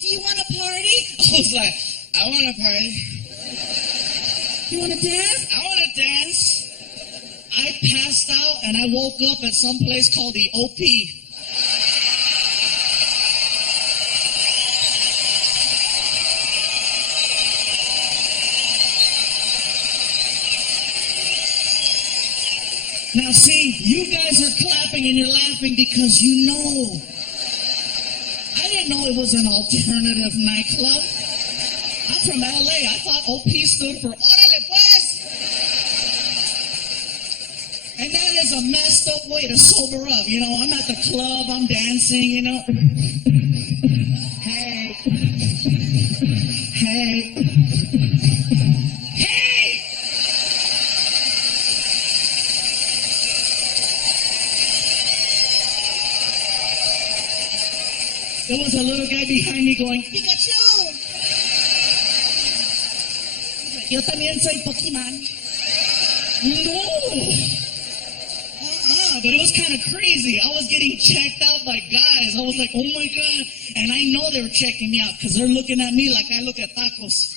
do you want to party? I was like, I want to party. You want to dance? I want to dance. I passed out and I woke up at some place called the OP. Now see, you guys are clapping and you're laughing because you know. I didn't know it was an alternative nightclub. I'm from LA. I thought OP stood for Órale Pues. And that is a messed up way to sober up. You know, I'm at the club, I'm dancing, you know. Hey. Hey. Hey! There was a little guy behind me going, Pikachu! Yo también soy Pokemon. No! But it was kind of crazy. I was getting checked out by guys. I was like, oh my God. And I know they were checking me out because they're looking at me like I look at tacos.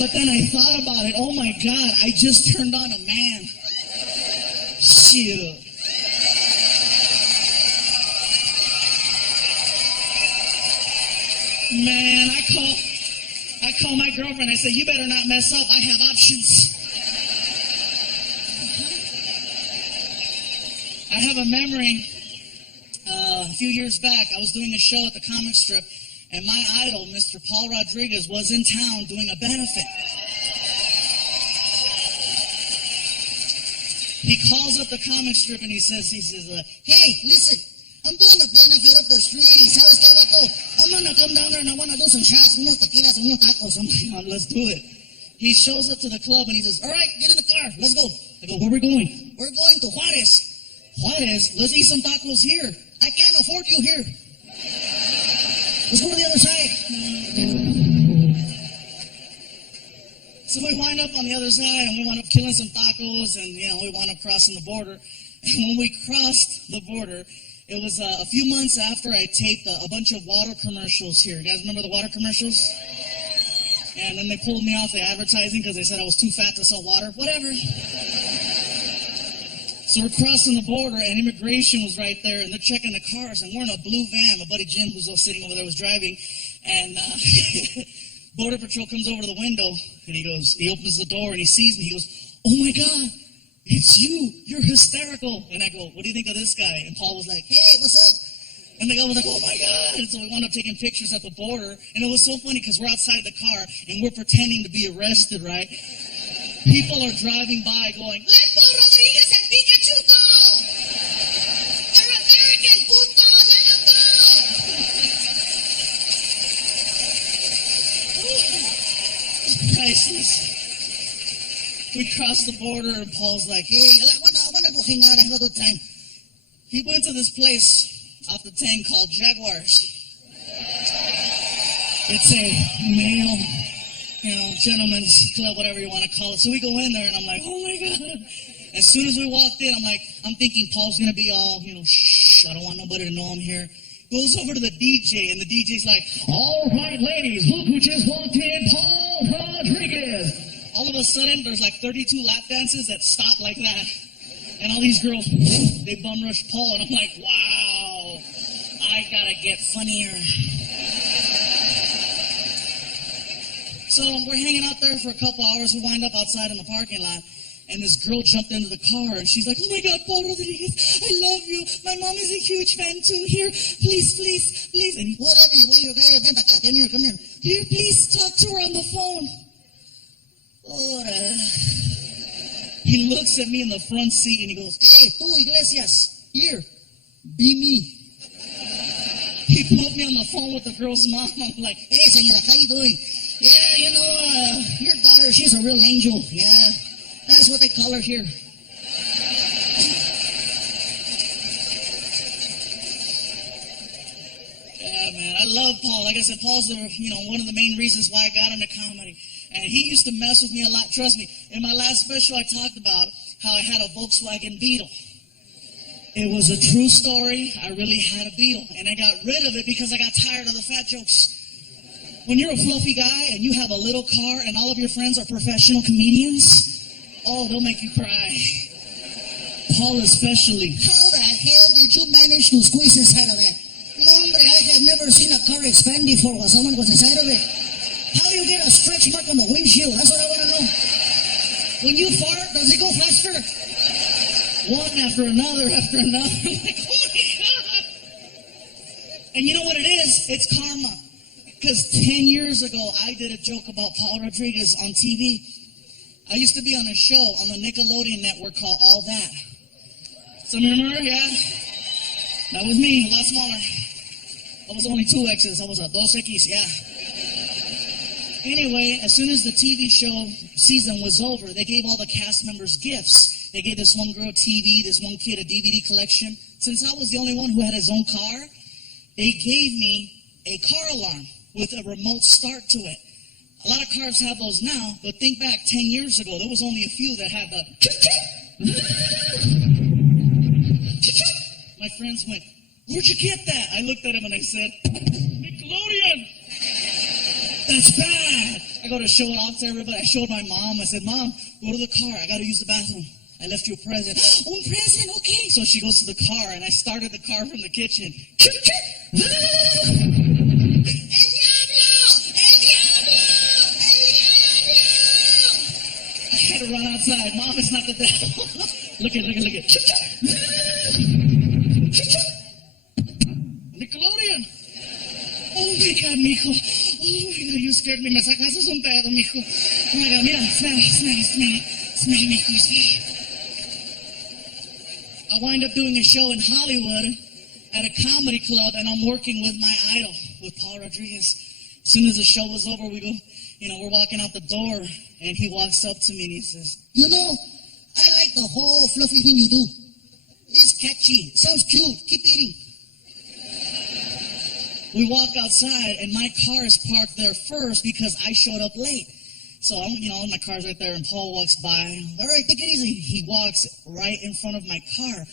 But then I thought about it. Oh my God, I just turned on a man. Shoot. Man, I call my girlfriend. I said, you better not mess up. I have options. I have a memory. A few years back, I was doing a show at the comic strip, and my idol, Mr. Paul Rodriguez, was in town doing a benefit. He calls up the comic strip and he says, hey, listen, I'm doing a benefit up the street. ¿Sabes qué, vato? I'm going to come down there and I want to do some shots, unos tequilas, unos tacos. I'm like, let's do it. He shows up to the club and he says, all right, get in the car. Let's go. I go, where are we going? We're going to Juarez. Juarez? Let's eat some tacos here. I can't afford you here. Let's go to the other side. So we wind up on the other side and we wound up killing some tacos and, we wound up crossing the border. And when we crossed the border, it was a few months after I taped a bunch of water commercials here. You guys remember the water commercials? And then they pulled me off the advertising because they said I was too fat to sell water. Whatever. So we're crossing the border and immigration was right there and they're checking the cars and we're in a blue van. My buddy Jim, who's sitting over there, was driving. And Border Patrol comes over to the window and he opens the door and he sees me. He goes, oh my God. It's you. You're hysterical. And I go, what do you think of this guy? And Paul was like, hey, what's up? And the guy was like, oh my God. And so we wound up taking pictures at the border. And it was so funny because we're outside the car and we're pretending to be arrested, right? People are driving by going, let Paul Rodriguez and Pikachu go! They're American, puto! Let them go! Priceless. We crossed the border and Paul's like, hey, I want to go hang out, have a good time. He went to this place off the 10 called Jaguars. It's a male, gentleman's club, whatever you want to call it. So we go in there and I'm like, oh my God. As soon as we walked in, I'm thinking Paul's going to be all, shh, I don't want nobody to know I'm here. Goes over to the DJ and the DJ's like, all right, ladies, look who just walked in, Paul Rodriguez. All of a sudden, there's like 32 lap dances that stop like that. And all these girls, they bum rush Paul. And I'm like, wow, I gotta get funnier. So we're hanging out there for a couple hours. We wind up outside in the parking lot. And this girl jumped into the car. And she's like, oh my God, Paul Rodriguez, I love you. My mom is a huge fan too. Here, please, please, please. And whatever you want, come here. Here, please talk to her on the phone. He looks at me in the front seat and he goes, hey, tú, Iglesias, here, be me. He put me on the phone with the girl's mom. I'm like, hey, señora, how you doing? Yeah, your daughter, she's a real angel. Yeah, that's what they call her here. Yeah, man, I love Paul. Like I said, Paul's one of the main reasons why I got into comedy. And he used to mess with me a lot. Trust me, in my last special I talked about how I had a Volkswagen Beetle. It was a true story. I really had a Beetle, and I got rid of it because I got tired of the fat jokes. When you're a fluffy guy and you have a little car and all of your friends are professional comedians, oh, they'll make you cry. Paul especially. How the hell did you manage to squeeze inside of that? No, hombre, I had never seen a car expand before while someone was inside of it. How do you get a stretch mark on the windshield? That's what I want to know. When you fart, does it go faster? One after another after another. I'm like, oh my God. And you know what it is? It's karma. Because 10 years ago, I did a joke about Paul Rodriguez on TV. I used to be on a show on the Nickelodeon network called All That. Some of you remember? Yeah? That was me, a lot smaller. I was only 2Xs. I was a 2X, yeah. Anyway, as soon as the TV show season was over, they gave all the cast members gifts. They gave this one girl a TV, this one kid a DVD collection. Since I was the only one who had his own car, they gave me a car alarm with a remote start to it. A lot of cars have those now, but think back 10 years ago, there was only a few that had the... My friends went, where'd you get that? I looked at him and I said, Nickelodeon! That's bad! I go to show it off to everybody. I showed my mom. I said, Mom, go to the car. I got to use the bathroom. I left you a present. Oh, a present? Okay. So she goes to the car, and I started the car from the kitchen. El diablo! El diablo! El diablo! I had to run outside. Mom, it's not the devil. Look at. Nickelodeon! Oh my God, mijo. Oh my God, you scared me. Me sacaste un pedo, mijo. Oh my God, mira, smell, mijo, smell. I wind up doing a show in Hollywood at a comedy club, and I'm working with my idol, with Paul Rodriguez. As soon as the show was over, we go, we're walking out the door, and he walks up to me and he says, You know, I like the whole fluffy thing you do. It's catchy. Sounds cute. Keep eating. We walk outside, and my car is parked there first because I showed up late. So, my car's right there, and Paul walks by. All right, take it easy. He walks right in front of my car,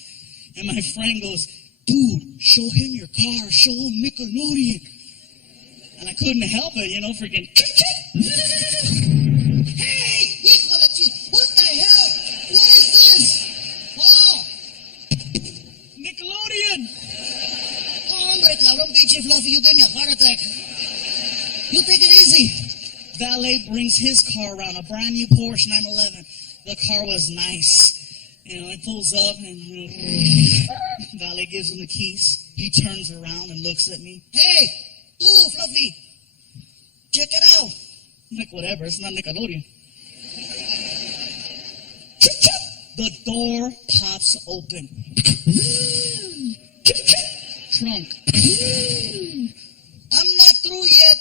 and my friend goes, dude, show him your car. Show him Nickelodeon. And I couldn't help it, freaking. Hey, hijo de chi, what the hell? What is this? Oh, Nickelodeon. Hombre, cabrón, pinche fluffy, you gave me a heart attack. You take it easy. Valet brings his car around, a brand new Porsche 911. The car was nice. He pulls up and Valet gives him the keys. He turns around and looks at me. Hey, tú, Fluffy, check it out. I'm like, whatever, it's not Nickelodeon. The door pops open. Trunk. I'm not through yet.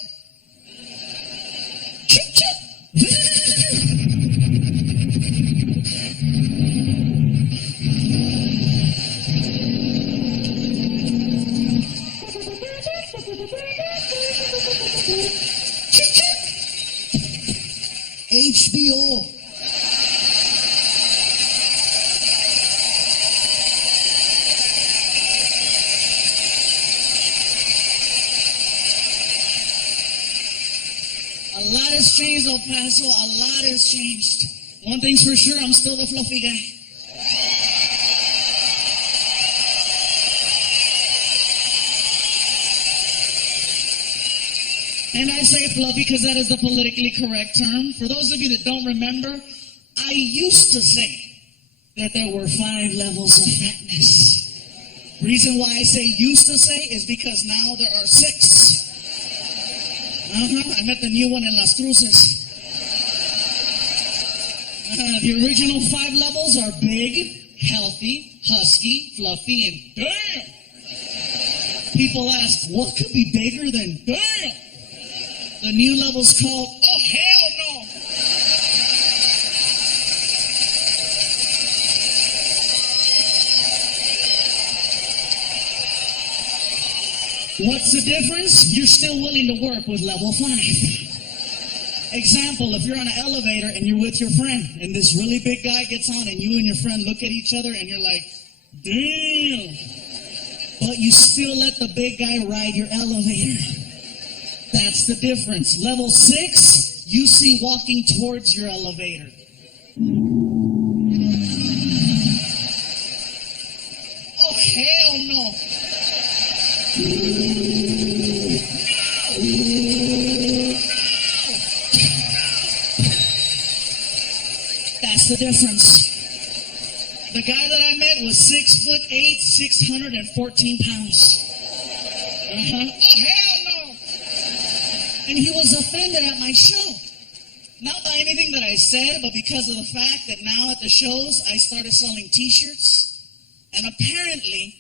HBO. A lot has changed, El Paso. A lot has changed. One thing's for sure, I'm still the fluffy guy. And I say fluffy because that is the politically correct term. For those of you that don't remember, I used to say that there were 5 levels of fatness. Reason why I say used to say is because now there are 6. I met the new one in Las Cruces. The original 5 levels are big, healthy, husky, fluffy, and damn. People ask, what could be bigger than damn? The new level's called, oh, hell no. What's the difference? You're still willing to work with level 5. Example, if you're on an elevator and you're with your friend, and this really big guy gets on, and you and your friend look at each other, and you're like, Damn. But you still let the big guy ride your elevator. That's the difference. Level 6, you see walking towards your elevator. Oh, hell no. That's the difference. The guy that I met was 6'8", 614 pounds. Oh, hell no. And he was offended at my show. Not by anything that I said, but because of the fact that now at the shows, I started selling t-shirts. And apparently,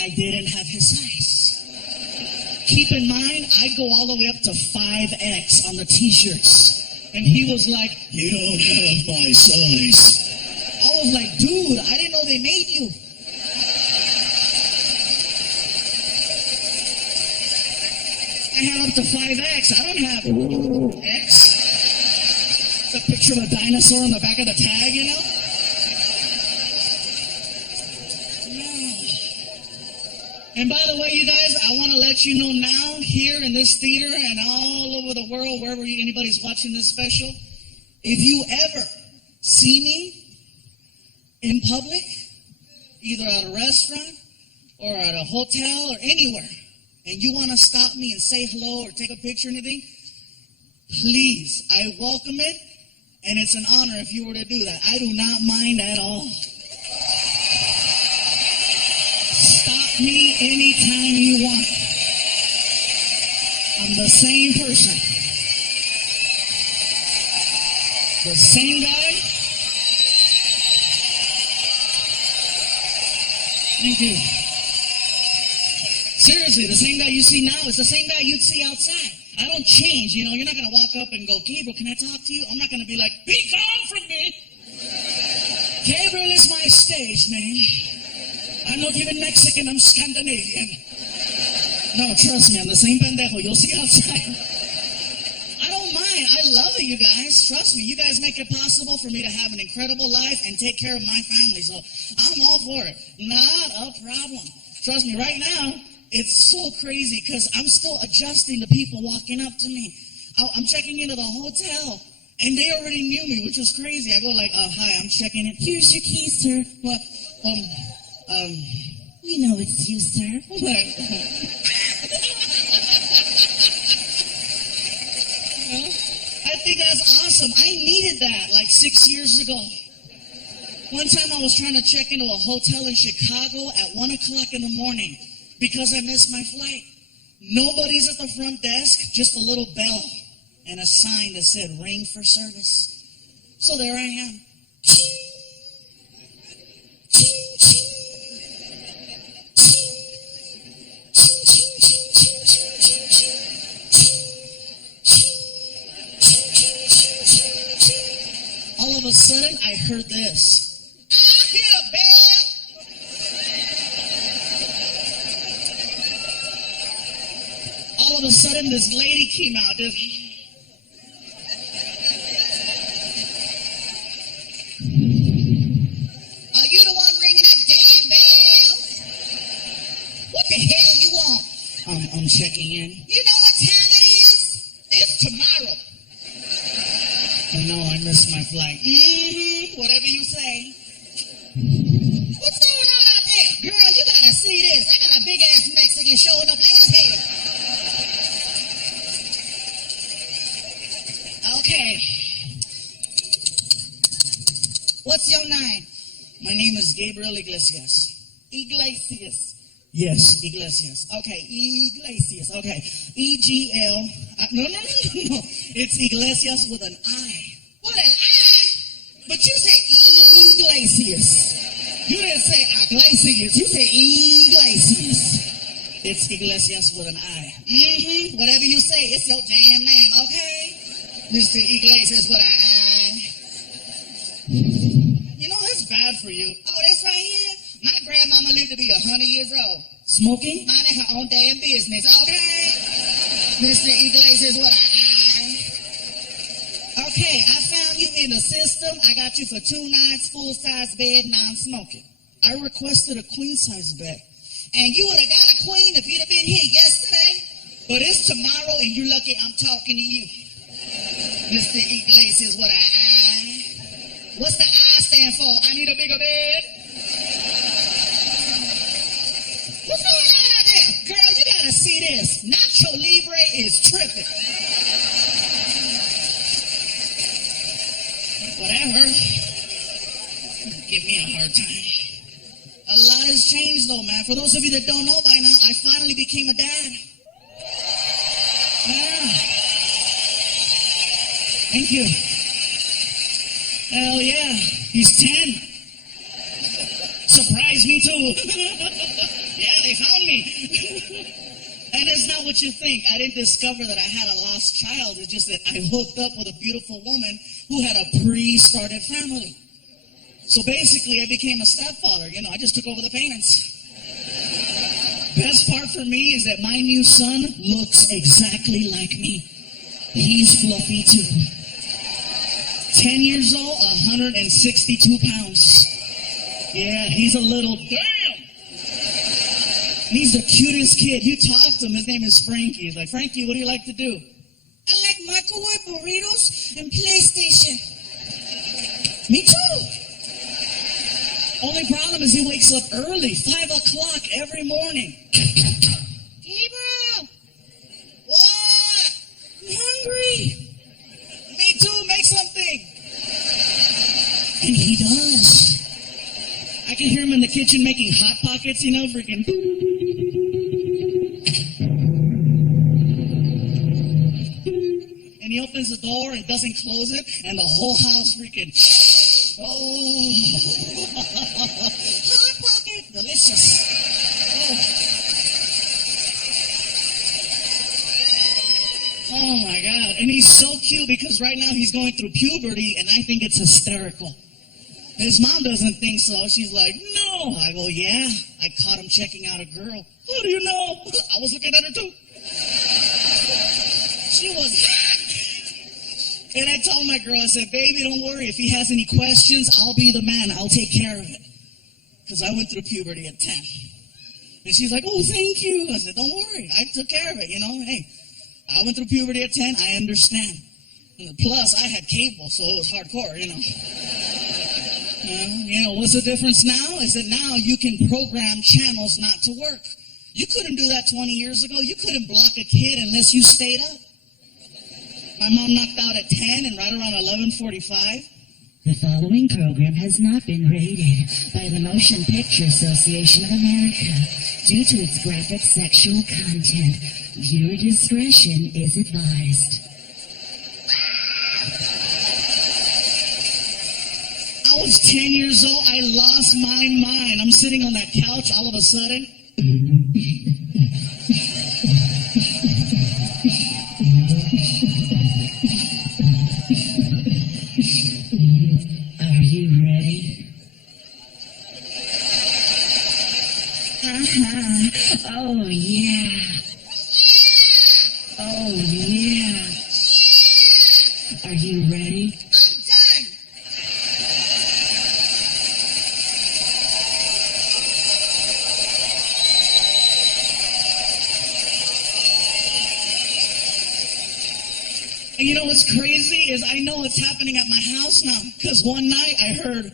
I didn't have his size. Keep in mind, I go all the way up to 5X on the t-shirts. And he was like, "You don't have my size." I was like, "Dude, I didn't know they made you." I have up to 5X. I don't have X. It's a picture of a dinosaur on the back of the tag, you know? And by the way, you guys, I want to let you know now, here in this theater and all over the world, wherever anybody's watching this special, if you ever see me in public, either at a restaurant or at a hotel or anywhere, and you want to stop me and say hello or take a picture or anything, please, I welcome it, and it's an honor if you were to do that. I do not mind at all. Me anytime you want. I'm the same person. The same guy. Thank you. Seriously, the same guy you see now is the same guy you'd see outside. I don't change, you know. You're not going to walk up and go, "Gabriel, can I talk to you?" I'm not going to be like, "Be gone from me." Gabriel is my stage name. I'm not even Mexican, I'm Scandinavian. No, trust me, I'm the same pendejo you'll see outside. I don't mind. I love it, you guys. Trust me, you guys make it possible for me to have an incredible life and take care of my family. So I'm all for it. Not a problem. Trust me, right now, it's so crazy because I'm still adjusting to people walking up to me. I'm checking into the hotel. And they already knew me, which was crazy. I go like, "Hi, I'm checking in. Here's your keys, sir." Well, we know it's you, sir. I think that's awesome. I needed that like 6 years ago. One time I was trying to check into a hotel in Chicago at 1 o'clock in the morning because I missed my flight. Nobody's at the front desk, just a little bell and a sign that said "Ring for service." So there I am. Ching, ching, ching. All of a sudden, I heard this. I hit a bell. All of a sudden, this lady came out. Are you the one ringing that damn bell? What the hell you want? I'm checking in. You know what time it is? It's tomorrow. Oh no, I missed my flight. Whatever you say. What's going on out there? Girl, you gotta see this. I got a big ass Mexican showing up late as hell. Okay. What's your name? My name is Gabriel Iglesias. Iglesias. Yes, Iglesias. Okay, Iglesias. Okay, E-G-L. No. It's Iglesias with an I. With an I? But you said Iglesias. You didn't say Iglesias. You said Iglesias. It's Iglesias with an I. Whatever you say, it's your damn name, okay? Mr. Iglesias with an I. You know, that's bad for you. Oh, this right here? My grandmama lived to be 100 years old. Smoking? Minding her own damn business, okay? Mr. Iglesias with an I. Okay, I found you in the system. I got you for 2 nights, full-size bed, non-smoking. I requested a queen-size bed. And you would have got a queen if you'd have been here yesterday. But it's tomorrow, and you're lucky I'm talking to you. Mr. Iglesias, what I. What's the I stand for? I need a bigger bed. What's going on out there? Girl, you gotta see this. Nacho Libre is tripping. Whatever. Give me a hard time. A lot has changed though, man. For those of you that don't know by now, I finally became a dad. Yeah. Thank you. Hell yeah. He's 10. Surprised me too. Yeah, they found me. And it's not what you think. I didn't discover that I had a lost child. It's just that I hooked up with a beautiful woman who had a pre-started family. So basically, I became a stepfather. You know, I just took over the payments. Best part for me is that my new son looks exactly like me. He's fluffy too. 10 years old, 162 pounds. Yeah, he's a little damn. He's the cutest kid. You talk to him, his name is Frankie. He's like, Frankie, what do you like to do? I like microwave burritos and PlayStation. Me too. Only problem is he wakes up early, 5 o'clock every morning. Gabriel! What? I'm hungry. Me too, make something. And he does. I can hear him in the kitchen making Hot Pockets, you know, freaking. And he opens the door and doesn't close it, and the whole house freaking. Oh. Hot Pocket. Delicious. Oh my God. And he's so cute because right now he's going through puberty, and I think it's hysterical. His mom doesn't think so. She's like, no. I go, yeah. I caught him checking out a girl. How do you know? I was looking at her too. She was hot. And I told my girl, I said, baby, don't worry. If he has any questions, I'll be the man. I'll take care of it. Because I went through puberty at 10. And she's like, oh, thank you. I said, don't worry. I took care of it, you know. Hey, I went through puberty at 10. I understand. And plus, I had cable, so it was hardcore, you know. You know, what's the difference now? Is that now you can program channels not to work. You couldn't do that 20 years ago. You couldn't block a kid unless you stayed up. My mom knocked out at 10 and right around 11:45. The following program has not been rated by the Motion Picture Association of America due to its graphic sexual content. Viewer discretion is advised. I was 10 years old. I lost my mind. I'm sitting on that couch all of a sudden. Are you ready? Oh, yeah. Oh, yeah. Are you ready? I'm done. And you know what's crazy is I know what's happening at my house now. Because one night I heard, yeah.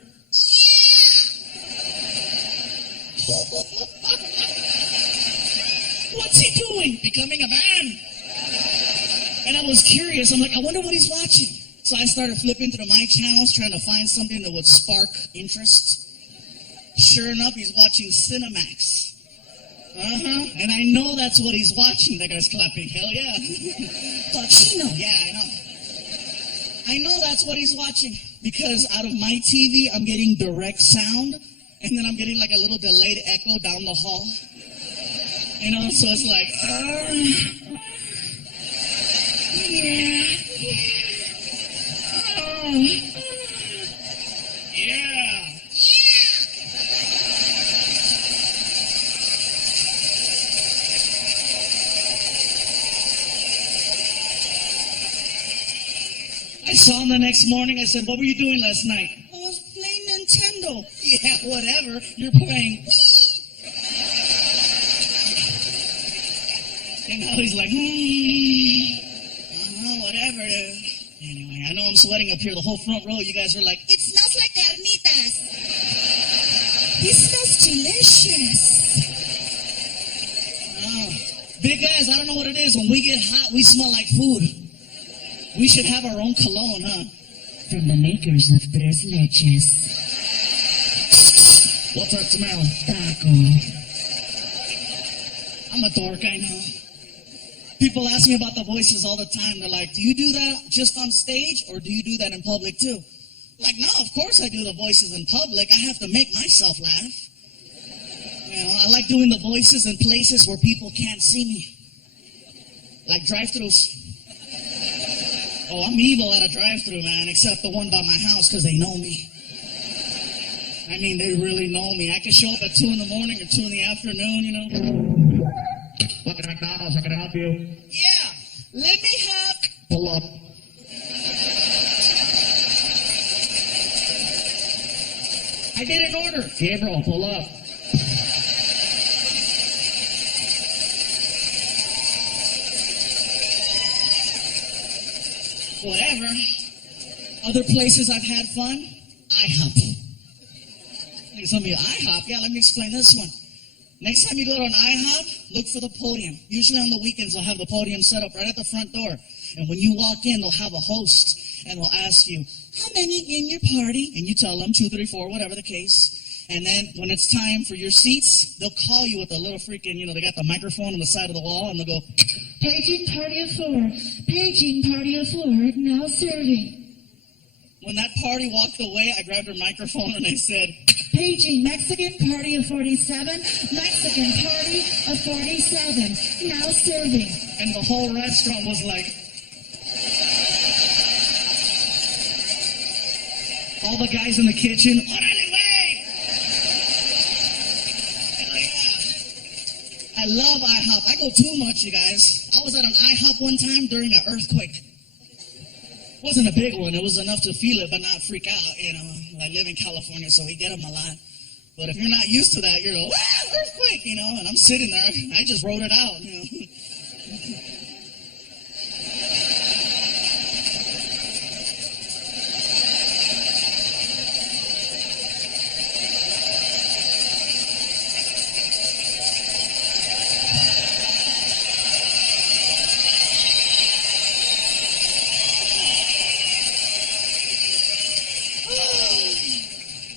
What's he doing? Becoming a man. And I was curious. I'm like, I wonder what he's watching. So I started flipping through my channels, trying to find something that would spark interest. Sure enough, he's watching Cinemax. And I know that's what he's watching. That guy's clapping. Hell yeah. Cochino. Yeah, I know. I know that's what he's watching. Because out of my TV, I'm getting direct sound. And then I'm getting like a little delayed echo down the hall. You know, so it's like, yeah. Yeah. I saw him the next morning. I said, what were you doing last night? I was playing Nintendo. Yeah, whatever. You're playing. And now he's like, whatever. Anyway, I know I'm sweating up here. The whole front row, you guys are like, It smells like carnitas. It smells delicious. big guys, I don't know what it is. When we get hot, we smell like food. We should have our own cologne, huh? From the makers of Tres Leches. What's that smell? Taco. I'm a dork, I know. People ask me about the voices all the time. They're like, do you do that just on stage or do you do that in public too? Like, no, of course I do the voices in public. I have to make myself laugh. You know, I like doing the voices in places where people can't see me. Like drive-thrus. Oh, I'm evil at a drive-thru, man, except the one by my house because they know me. I mean, they really know me. I can show up at 2 in the morning or 2 in the afternoon, you know. Welcome to McDonald's. How can I help you? Yeah, let me have... Pull up. I did an order. Gabriel, pull up. Whatever. Other places I've had fun, IHOP. Some of you, IHOP? Yeah, let me explain this one. Next time you go to an IHOP, look for the podium. Usually on the weekends, they'll have the podium set up right at the front door. And when you walk in, they'll have a host, and they'll ask you, how many in your party? And you tell them, 2, 3, 4, whatever the case. And then when it's time for your seats, they'll call you with a little freaking, they got the microphone on the side of the wall, and they'll go, Paging party of 4. Paging party of 4. Now serving. When that party walked away, I grabbed her microphone and I said, Paging Mexican party of 47. Mexican party of 47. Now serving. and the whole restaurant was like, all the guys in the kitchen, órale, güey! Hell yeah. I love IHOP. I go too much, you guys. I was at an IHOP one time during an earthquake. It wasn't a big one. It was enough to feel it, but not freak out, I live in California, so we get them a lot. But if you're not used to that, you're like, earthquake, and I'm sitting there. I just wrote it out,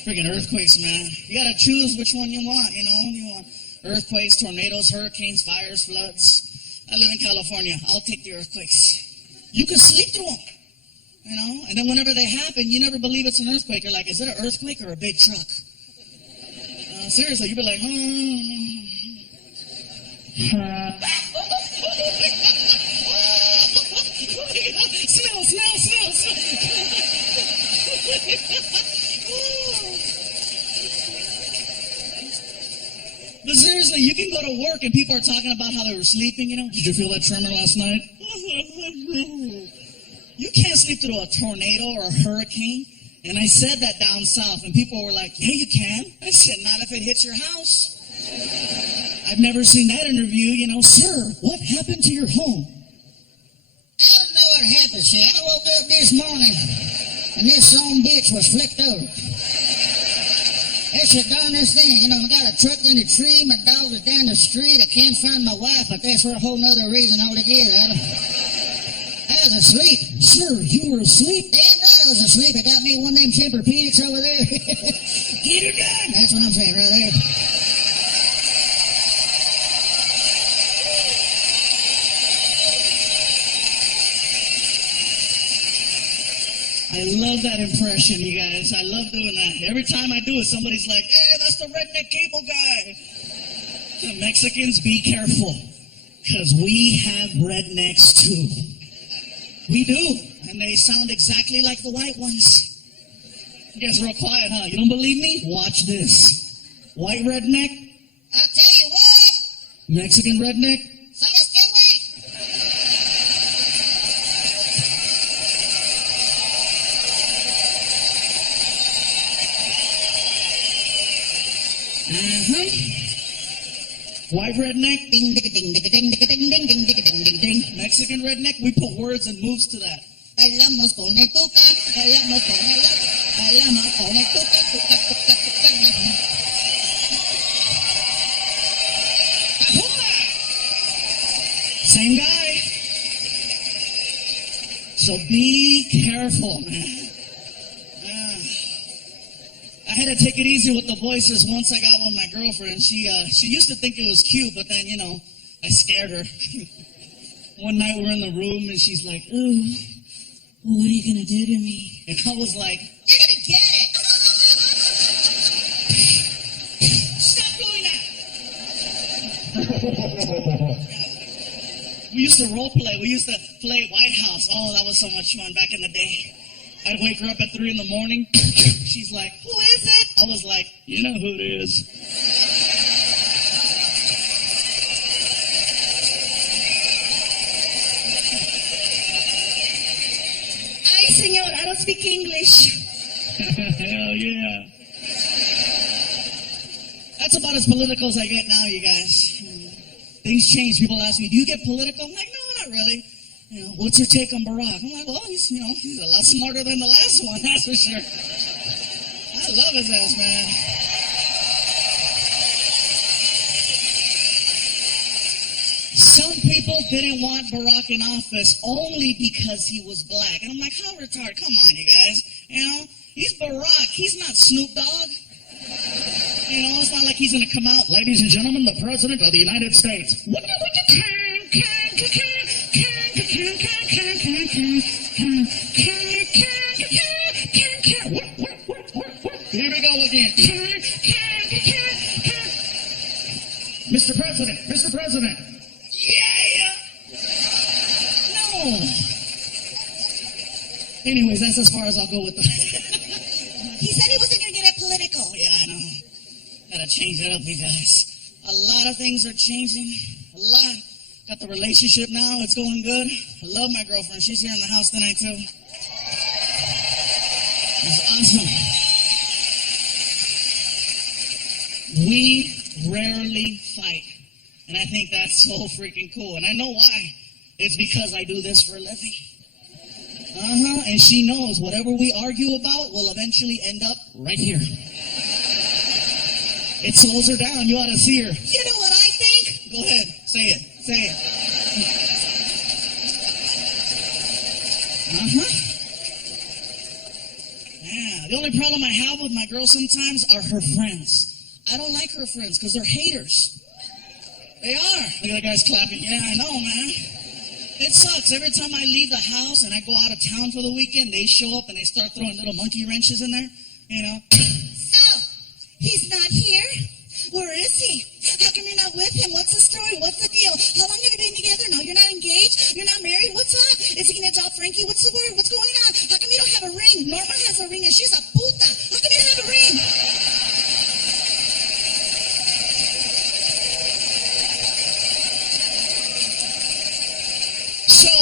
Freaking earthquakes, man. You gotta choose which one you want, You want earthquakes, tornadoes, hurricanes, fires, floods. I live in California. I'll take the earthquakes. You can sleep through them, And then whenever they happen, you never believe it's an earthquake. You're like, is it an earthquake or a big truck? Seriously, you'd be like, Smell. But seriously, you can go to work and people are talking about how they were sleeping, Did you feel that tremor last night? You can't sleep through a tornado or a hurricane. And I said that down south, and people were like, yeah, you can. I said, not if it hits your house. I've never seen that interview, Sir, what happened to your home? I don't know what happened, see. I woke up this morning, and this son bitch was flipped over. That's the darndest thing. I got a truck in the tree, my dog is down the street, I can't find my wife, but that's for a whole nother reason altogether. I was asleep. Sir, you were asleep? Damn right I was asleep. I got me one of them Tempur-Pedics over there. Get her done. That's what I'm saying right there. I love that impression, you guys. I love doing that. Every time I do it, somebody's like, hey, that's the redneck cable guy. The Mexicans, be careful, because we have rednecks too. We do, and they sound exactly like the white ones. You guys are real quiet, huh? You don't believe me? Watch this. White redneck, I'll tell you what. Mexican redneck, Sabes qué, güey? Uh-huh. White redneck, Ding, ding, ding, ding, ding, ding, ding, ding, ding, ding, ding, ding, ding. Mexican redneck, we put words and moves to that. Bailamos con el tuca, bailamos con el tuca, tuca, tuca, tuca. Same guy. So be careful, man. I had to take it easy with the voices once I got with my girlfriend. She used to think it was cute, but then, I scared her. One night we're in the room and she's like, ooh, what are you going to do to me? And I was like, You're gonna get it. stop doing that. We used to role play. We used to play White House. Oh, that was so much fun back in the day. I'd wake her up at 3 a.m. She's like, who is it? I was like, you know who it is. Ay, señor, I don't speak English. Hell yeah. That's about as political as I get now, you guys. Things change. People ask me, do you get political? I'm like, no, not really. What's your take on Barack? I'm like, well, he's a lot smarter than the last one, that's for sure. I love his ass, man. Some people didn't want Barack in office only because he was black. And I'm like, how retarded? Come on, you guys. He's Barack. He's not Snoop Dogg. It's not like he's going to come out, ladies and gentlemen, the President of the United States. Here we go again. Mr. President, Mr. President. Yeah! No. Anyways, that's as far as I'll go with that. He said he wasn't gonna get it political. Yeah, I know. Gotta change it up, you guys. A lot of things are changing. A lot. Got the relationship now. It's going good. I love my girlfriend. She's here in the house tonight, too. It's awesome. We rarely fight. And I think that's so freaking cool. And I know why. It's because I do this for a living. And she knows whatever we argue about will eventually end up right here. It slows her down. You ought to see her. You know what I think? Go ahead. Say it. Say it. Yeah. The only problem I have with my girl sometimes are her friends. I don't like her friends because they're haters. They are. Look at the guys clapping. Yeah, I know, man. It sucks. Every time I leave the house and I go out of town for the weekend, they show up and they start throwing little monkey wrenches in there, So, he's not here? Where is he? How come you're not with him? What's the story? What's the deal? How long have you been together? No, you're not engaged? You're not married? What's up? Is he gonna tell Frankie? What's the word? What's going on? How come you don't have a ring? Norma has a ring and she's a puta. How come you don't have a ring? So,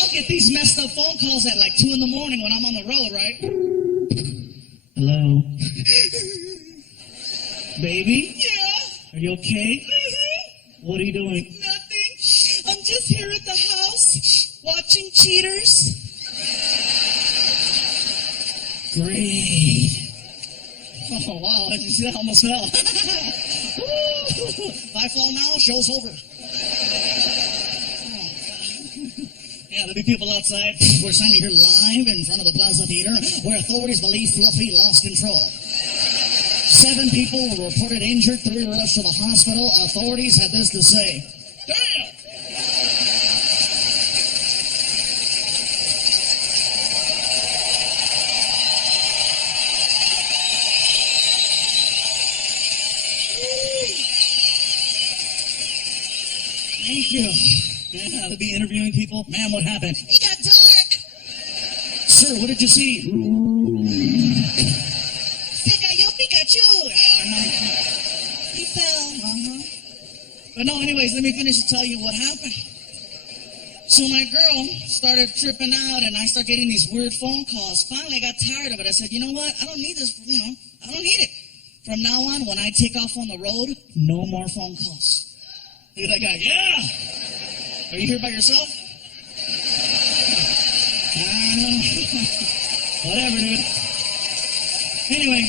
I'll get these messed up phone calls at like 2 a.m. when I'm on the road, right? Hello? Baby? Yeah. Are you okay? What are you doing? Nothing. I'm just here at the house watching Cheaters. Great. Oh, wow. Did you see that? I almost fell. If I fall now, show's over. Yeah, there'll be people outside. We're standing here live in front of the Plaza Theater where authorities believe Fluffy lost control. 7 people were reported injured, 3 were rushed to the hospital. Authorities had this to say. Damn! Thank you. Yeah, they'll be interviewing people. Ma'am, what happened? It got dark. Sir, what did you see? Se cayó Pikachu. He fell. But no, anyways, let me finish to tell you what happened. So my girl started tripping out, and I started getting these weird phone calls. Finally, I got tired of it. I said, you know what? I don't need this, I don't need it. From now on, when I take off on the road, no more phone calls. Look at that guy. Yeah! Are you here by yourself? Whatever, dude. Anyway,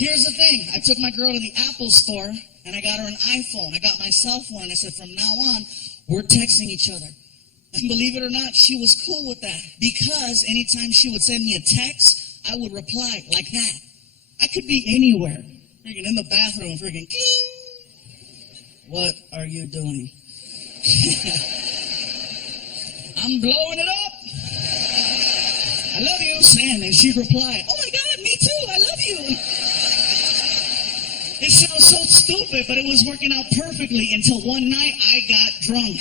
here's the thing. I took my girl to the Apple store, and I got her an iPhone. I got my cell phone, and I said, from now on, we're texting each other. And believe it or not, she was cool with that. Because anytime she would send me a text, I would reply like that. I could be anywhere. Freaking in the bathroom, freaking cling. What are you doing? I'm blowing it up. I love you, Sam. And she'd reply, oh my God, me too, I love you. It sounds so stupid, but it was working out perfectly until one night I got drunk.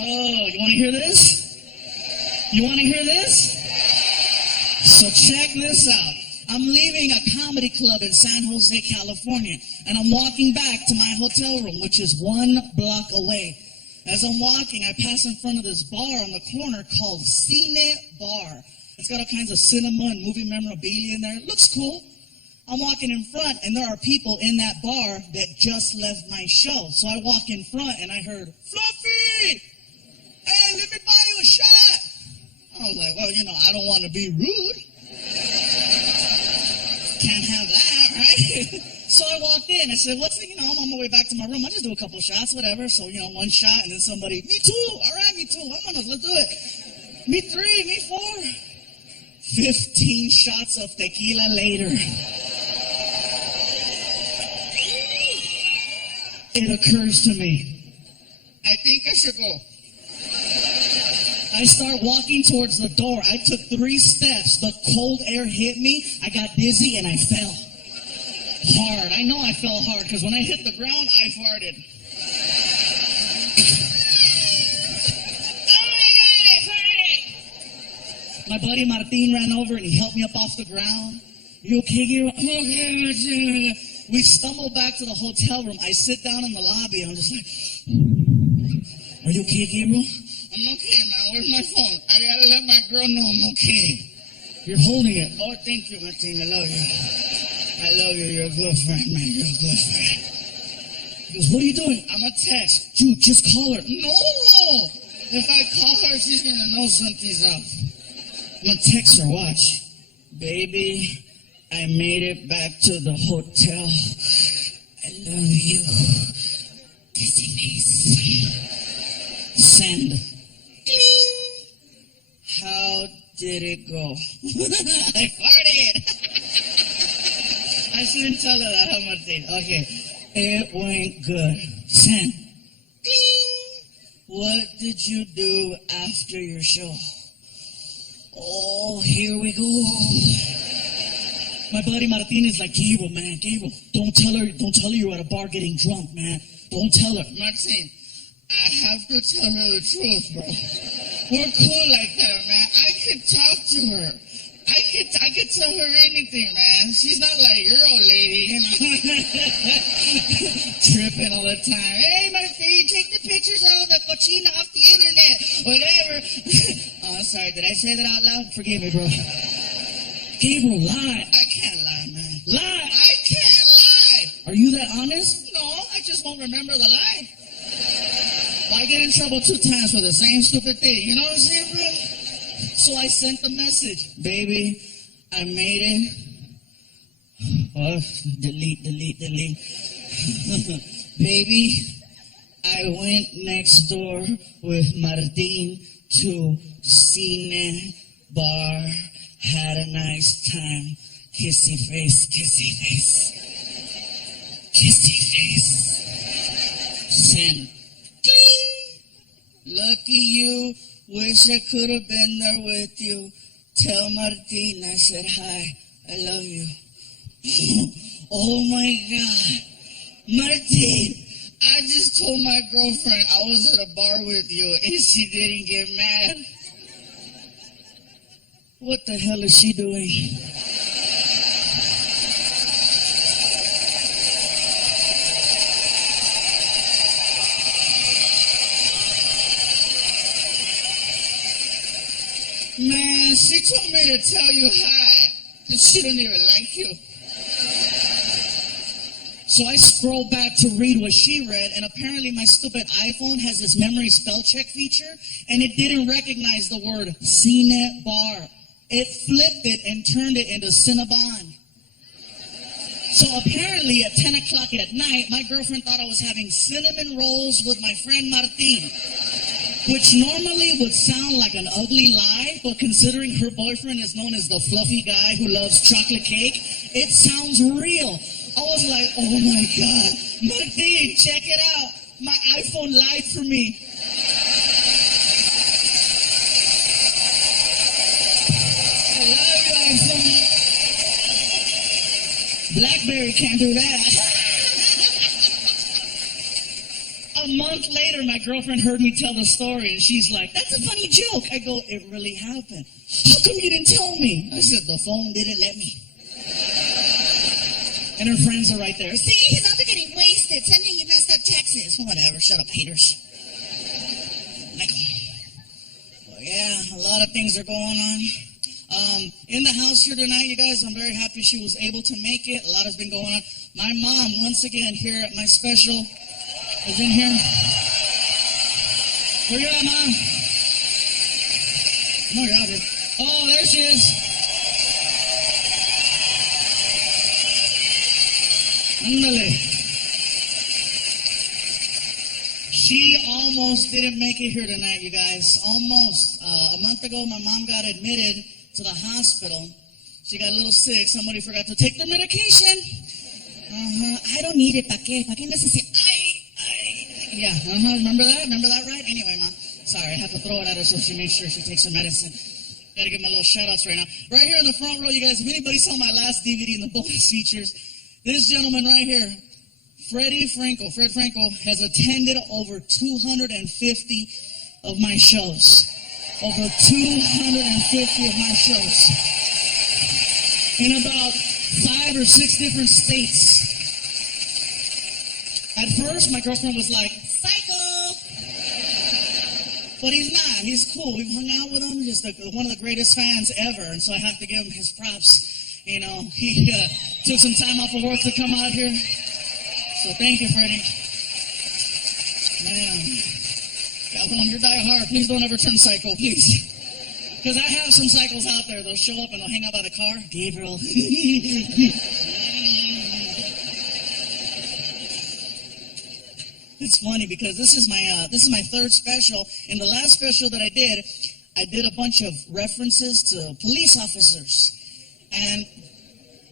Oh, you want to hear this? You want to hear this? So check this out. I'm leaving a comedy club in San Jose, California, and I'm walking back to my hotel room, which is 1 block away. As I'm walking, I pass in front of this bar on the corner called Cine Bar. It's got all kinds of cinema and movie memorabilia in there. It looks cool. I'm walking in front, and there are people in that bar that just left my show. So I walk in front, and I heard, Fluffy! Hey, let me buy you a shot! I was like, well, I don't want to be rude. Can't have that, right? So I walked in. I said, I'm on my way back to my room. I'll just do a couple shots, whatever. So, one shot, and then somebody, me too. All right, me too. Let's do it. Me 3, me 4. 15 shots of tequila later. It occurs to me, I think I should go. I start walking towards the door. I took 3 steps. The cold air hit me. I got dizzy and I fell. Hard. I know I fell hard because when I hit the ground, I farted. Oh my God, I farted! My buddy Martin ran over and he helped me up off the ground. You okay, Gabriel? Okay. We stumble back to the hotel room. I sit down in the lobby and I'm just like, are you okay, Gabriel? I'm okay, man. Where's my phone? I gotta let my girl know I'm okay. You're holding it. Oh, thank you, Martin. I love you. I love you. You're a good friend, man. You're a good friend. He goes, what are you doing? I'm a text. Dude, just call her. No! If I call her, she's gonna know something's up. I'm gonna text her. Watch. Baby, I made it back to the hotel. I love you. Kissy face. Send. Ding! How did it go? I farted. I shouldn't tell her that. How much it? Okay. It went good. Send. Ding! What did you do after your show? Oh, here we go. My buddy Martin is like, Gabriel, man, Gabriel, don't tell her you're at a bar getting drunk, man. Don't tell her. Martin, I have to tell her the truth, bro. We're cool like that, man. I could talk to her. I could tell her anything, man. She's not like your old lady, tripping all the time. Hey, Martin, take the pictures of the cochina off the internet. Whatever. Oh, I'm sorry. Did I say that out loud? Forgive me, bro. Gabriel, lie. I can't lie, man. Lie. I can't lie. Are you that honest? No, I just won't remember the lie. Well, I get in trouble 2 times for the same stupid thing. You know what I'm saying, bro? So I sent the message. Baby, I made it. Oh, delete. Baby, I went next door with Martin to Cine Bar. Had a nice time. Kissy face. Send. Cling. Lucky you. Wish I could have been there with you. Tell Martin I said hi. I love you. Oh my God. Martin, I just told my girlfriend I was at a bar with you and she didn't get mad. What the hell is she doing? Man, she told me to tell you hi. She don't even like you. So I scroll back to read what she read, and apparently my stupid iPhone has this memory spell check feature, and it didn't recognize the word Cine Bar. It flipped it and turned it into Cinnabon. So apparently at 10 o'clock at night, my girlfriend thought I was having cinnamon rolls with my friend Martin, which normally would sound like an ugly lie, but considering her boyfriend is known as the fluffy guy who loves chocolate cake, it sounds real. I was like, oh my God, Martin, check it out. My iPhone lied for me. I love you, iPhone. BlackBerry can't do that. A month later, my girlfriend heard me tell the story, and she's like, that's a funny joke. I go, it really happened. How come you didn't tell me? I said, the phone didn't let me. And her friends are right there. See, he's out there getting wasted. Tell me you messed up taxes. Whatever, shut up, haters. Like, well, yeah, a lot of things are going on. In the house here tonight, you guys, I'm very happy she was able to make it. A lot has been going on. My mom, once again, here at my special, is in here. Where you at, Mom? No, you're out here. Oh, there she is. Andale. She almost didn't make it here tonight, you guys. Almost. A month ago, my mom got admitted to the hospital. She got a little sick. Somebody forgot to take their medication. I don't need it. ¿Pa qué? ¿Pa qué necesito? Yeah, Remember that? Remember that, right? Anyway, Mom. Sorry, I have to throw it at her so she makes sure she takes her medicine. Gotta give my little shout-outs right now. Right here in the front row, you guys, if anybody saw my last DVD in the bonus features, this gentleman right here, Fred Franco, has attended over 250 of my shows. Over 250 of my shows. In about 5 or 6 different states. At first, my girlfriend was like, psycho! But he's not. He's cool. We've hung out with him. He's one of the greatest fans ever, and so I have to give him his props. You know, he took some time off of work to come out here. So thank you, Freddie. Man. Calhoun, you're die hard. Please don't ever turn psycho, please. Because I have some psychos out there. They'll show up and they'll hang out by the car. Gabriel. It's funny because this is my third special. In the last special that I did a bunch of references to police officers. And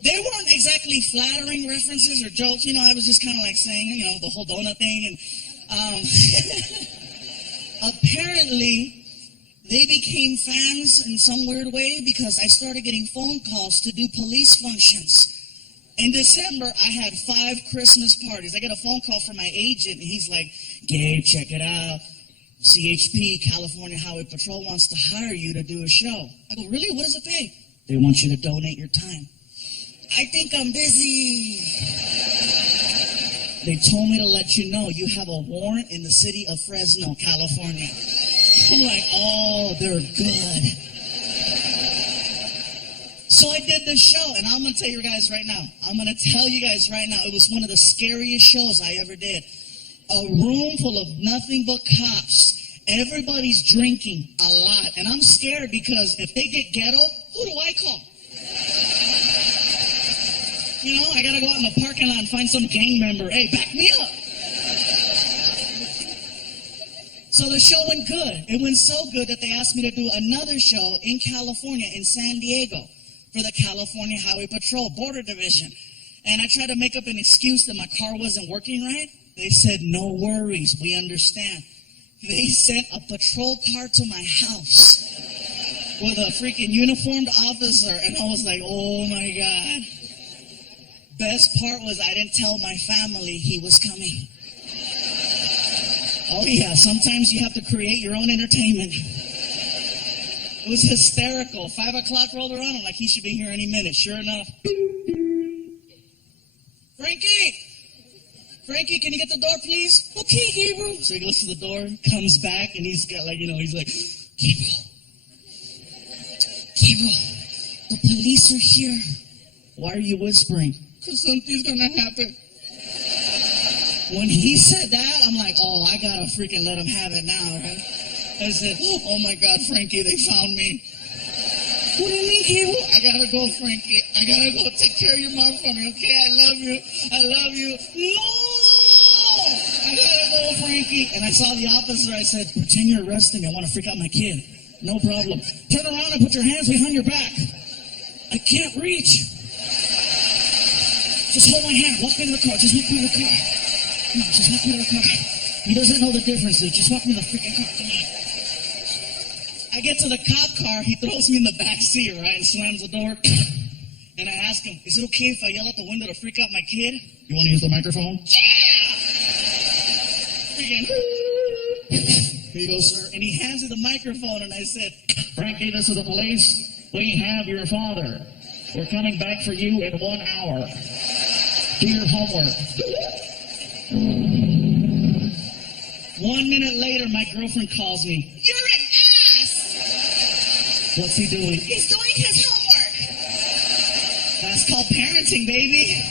they weren't exactly flattering references or jokes. You know, I was just kind of like saying, you know, the whole donut thing. And apparently, they became fans in some weird way because I started getting phone calls to do police functions. In December, I had 5 Christmas parties. I get a phone call from my agent, and he's like, Gabe, check it out. CHP, California Highway Patrol, wants to hire you to do a show. I go, really? What does it pay? They want you to donate your time. I think I'm busy. They told me to let you know you have a warrant in the city of Fresno, California. I'm like, oh, they're good. So I did this show, and I'm going to tell you guys right now. It was one of the scariest shows I ever did. A room full of nothing but cops. Everybody's drinking a lot. And I'm scared because if they get ghetto, who do I call? You know, I got to go out in the parking lot and find some gang member. Hey, back me up. So the show went good. It went so good that they asked me to do another show in California, in San Diego, for the California Highway Patrol Border Division. And I tried to make up an excuse that my car wasn't working right. They said, no worries, we understand. They sent a patrol car to my house with a freaking uniformed officer, and I was like, oh my God. Best part was I didn't tell my family he was coming. Oh yeah, sometimes you have to create your own entertainment. It was hysterical. 5 o'clock rolled around, I'm like, he should be here any minute. Sure enough. Frankie, can you get the door, please? Okay, Gabriel. So he goes to the door, comes back, and he's got like, he's like, Gabriel, The police are here. Why are you whispering? Because something's gonna happen. When he said that, I'm like, oh, I gotta freaking let him have it now, right? I said, oh my God, Frankie, they found me. What do you mean, Gabriel? I gotta go, Frankie. I gotta go take care of your mom for me, okay? I love you. I love you. No! I gotta go, Frankie. And I saw the officer. I said, pretend you're arresting me. I want to freak out my kid. No problem. Turn around and put your hands behind your back. I can't reach. Just hold my hand. Walk me to the car. Just walk me to the car. Come on, just walk me to the car. He doesn't know the difference, dude. Just walk me to the freaking car. Come on. I get to the cop car. He throws me in the back seat, right, and slams the door. And I ask him, is it okay if I yell out the window to freak out my kid? You want to use the microphone? Yeah! Freaking. Here you go, sir. And he hands me the microphone, and I said, Frankie, this is the police. We have your father. We're coming back for you in 1 hour. Do your homework. 1 minute later, my girlfriend calls me. You're an ass! What's he doing? He's doing his homework. That's called parenting, baby.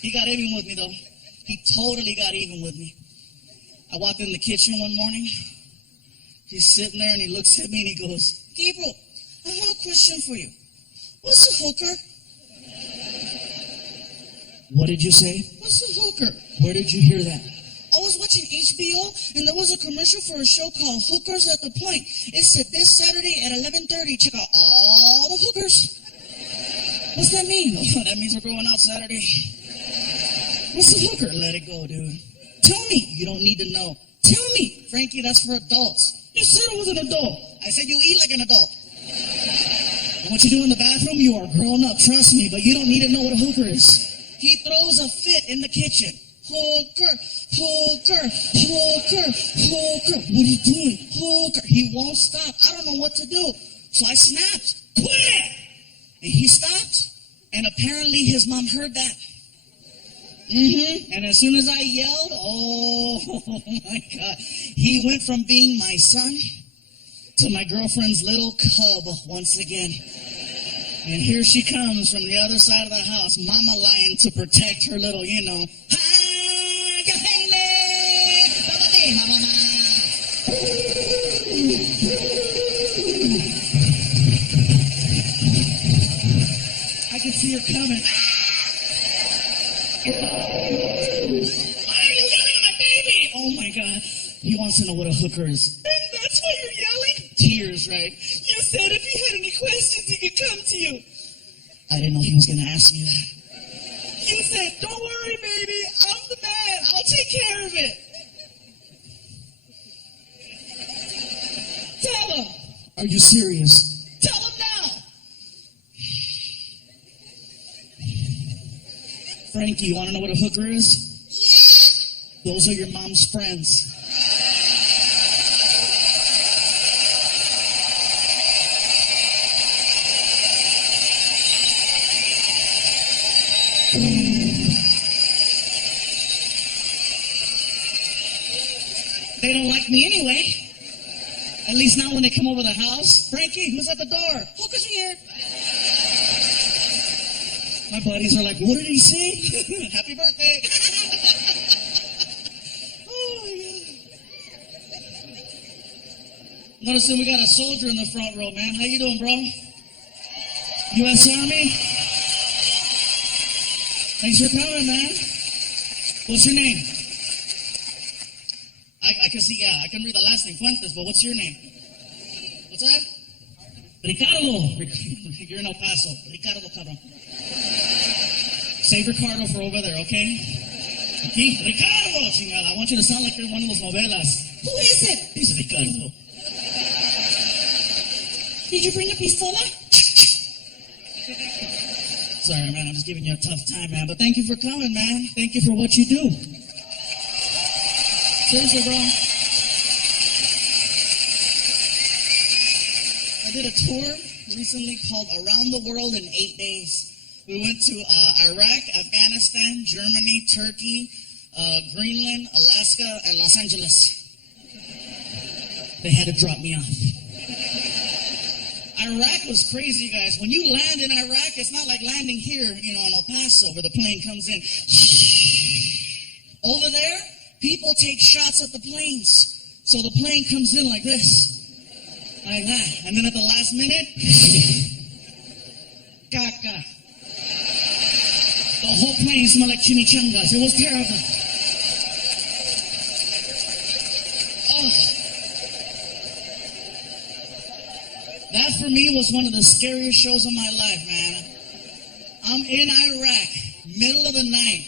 He got even with me, though. He totally got even with me. I walked in the kitchen one morning. He's sitting there, and he looks at me, and he goes, Gabriel, I have a question for you. What's a hooker? What did you say? What's a hooker? Where did you hear that? I was watching HBO, and there was a commercial for a show called Hookers at the Point. It said this Saturday at 11:30, check out all the hookers. What's that mean? Oh, that means we're going out Saturday. What's a hooker? Let it go, dude. Tell me. You don't need to know. Tell me. Frankie, that's for adults. You said I was an adult. I said you eat like an adult. And what you do in the bathroom, you are grown up, trust me, but you don't need to know what a hooker is. He throws a fit in the kitchen. Hooker, hooker, hooker, hooker. What are you doing? Hooker. He won't stop. I don't know what to do. So I snapped. Quit! And he stopped. And apparently his mom heard that. And as soon as I yelled, oh my God, he went from being my son to my girlfriend's little cub once again. And here she comes from the other side of the house, mama lion to protect her little, I can see her coming. Why are you yelling at my baby? Oh my God. He wants to know what a hooker is. And that's why you're yelling? Tears, right? You said if he had any questions, he could come to you. I didn't know he was going to ask me that. You said, don't worry, baby. I'm the man. I'll take care of it. Tell him. Are you serious? Tell him now. Frankie, you want to know what a hooker is? Yeah. Those are your mom's friends. They don't like me anyway. At least not when they come over the house. Frankie, who's at the door? Hookers are here. My buddies are like, what did he say? Happy birthday. Oh, my God. Noticing we got a soldier in the front row, man. How you doing, bro? U.S. Army? Thanks for coming, man. What's your name? I can see, yeah, I can read the last name, Fuentes, but what's your name? What's that? Ricardo. You're in El Paso. Ricardo, cabrón. Save Ricardo for over there, okay? Aquí, Ricardo, chingada. I want you to sound like you're in one of those novelas. Who is it? He's Ricardo. Did you bring a pistola? Sorry, man, I'm just giving you a tough time, man. But thank you for coming, man. Thank you for what you do. Seriously, bro. I did a tour recently called Around the World in 8 Days. We went to Iraq, Afghanistan, Germany, Turkey, Greenland, Alaska, and Los Angeles. They had to drop me off. Iraq was crazy, you guys. When you land in Iraq, it's not like landing here, in El Paso, where the plane comes in. Over there, people take shots at the planes. So the plane comes in like this. Like that. And then at the last minute, caca. The whole plane smelled like chimichangas. It was terrible. Oh. That for me was one of the scariest shows of my life, man. I'm in Iraq, middle of the night,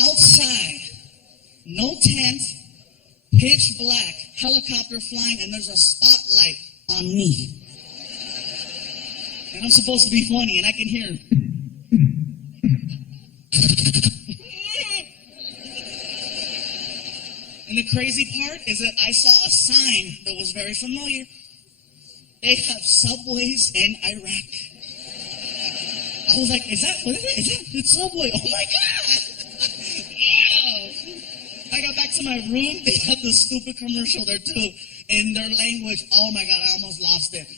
outside, no tent, pitch black, helicopter flying, and there's a spotlight on me. And I'm supposed to be funny, and I can hear. And the crazy part is that I saw a sign that was very familiar. They have subways in Iraq. I was like, what is it? It's Subway. Oh my God! Ew! I got back to my room, they had the stupid commercial there too. In their language, oh my God, I almost lost it.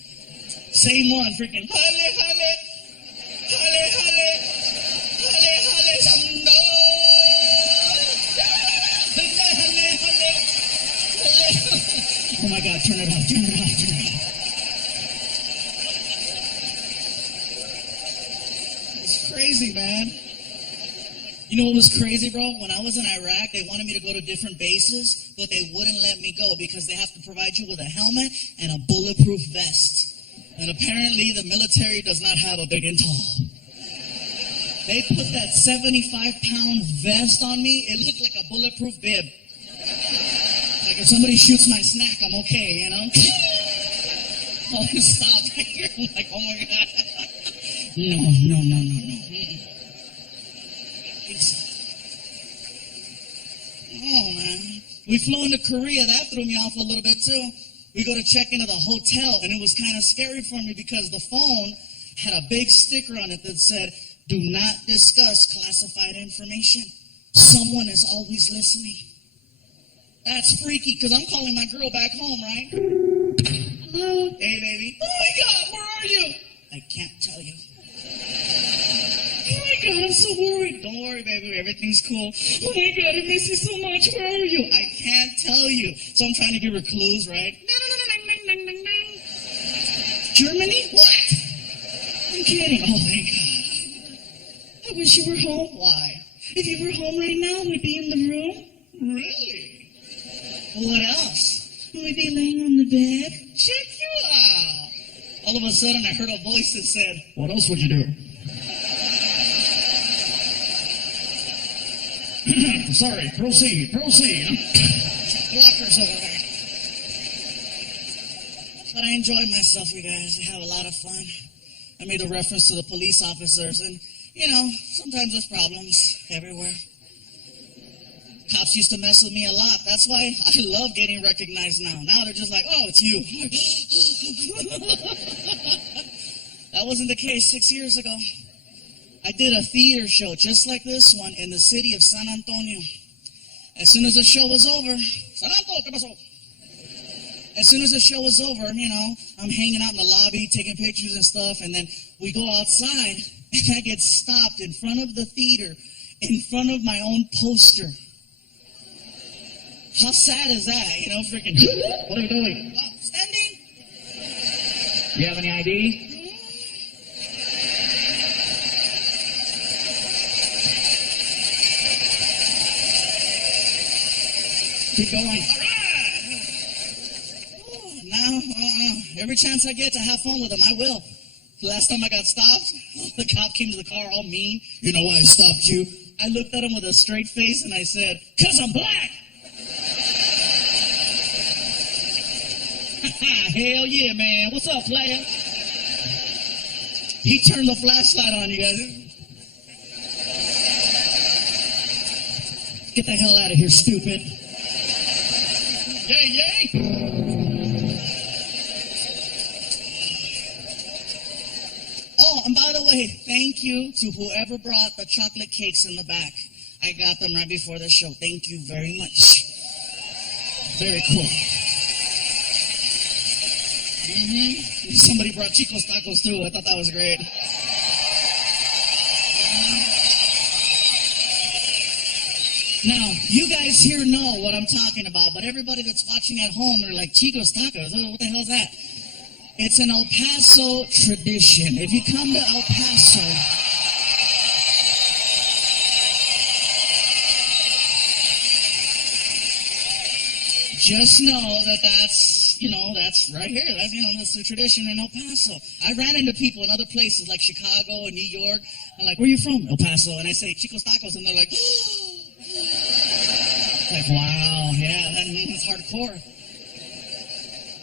Same one, freaking, hale, hale, hale, hale, hale, hale, samdo. Oh my God, turn it off, turn it off, turn it off. Crazy, man. You know what was crazy, bro? When I was in Iraq, they wanted me to go to different bases, but they wouldn't let me go because they have to provide you with a helmet and a bulletproof vest. And apparently the military does not have a big and tall. They put that 75-pound vest on me. It looked like a bulletproof bib. Like if somebody shoots my snack, I'm okay, Oh, stop. I'm like, oh my God. No. Oh, man. We flew into Korea. That threw me off a little bit, too. We go to check into the hotel, and it was kind of scary for me because the phone had a big sticker on it that said, do not discuss classified information. Someone is always listening. That's freaky because I'm calling my girl back home, right? Hello? Hey, baby. Oh, my God, where are you? I can't tell you. Oh my God, I'm so worried. Don't worry, baby. Everything's cool. Oh my God, I miss you so much. Where are you? I can't tell you. So I'm trying to give her clues, right? Germany? What? I'm kidding. Oh, thank God. I wish you were home. Why? If you were home right now, we'd be in the room. Really? What else? We'd be laying on the bed. Check you out. All of a sudden, I heard a voice that said, What else would you do? Sorry, proceed. Blockers over there. But I enjoyed myself, you guys. I have a lot of fun. I made a reference to the police officers, and, sometimes there's problems everywhere. Cops used to mess with me a lot. That's why I love getting recognized now. Now they're just like, oh, it's you. That wasn't the case 6 years ago. I did a theater show just like this one in the city of San Antonio. As soon as the show was over, As soon as the show was over, I'm hanging out in the lobby, taking pictures and stuff, and then we go outside, and I get stopped in front of the theater, in front of my own poster. How sad is that? Freaking. What are you doing? Standing. You have any ID? Keep going. All right. Now, every chance I get to have fun with them, I will. Last time I got stopped, the cop came to the car all mean. You know why I stopped you? I looked at him with a straight face and I said, 'cause I'm black. Hell yeah, man. What's up, player? He turned the flashlight on, you guys. Get the hell out of here, stupid. Yay, yay. way, thank you to whoever brought the chocolate cakes in the back. I got them right before the show. Thank you very much. Very cool. Somebody brought Chico's tacos too. I thought that was great. Now, you guys here know what I'm talking about, but everybody that's watching at home, they're like, Chico's tacos, oh, what the hell is that? It's an El Paso tradition. If you come to El Paso, just know that that's right here. That's the tradition in El Paso. I ran into people in other places like Chicago and New York. I'm like, where are you from? El Paso. And I say, Chico's Tacos. And they're like, like, wow, yeah, that's hardcore.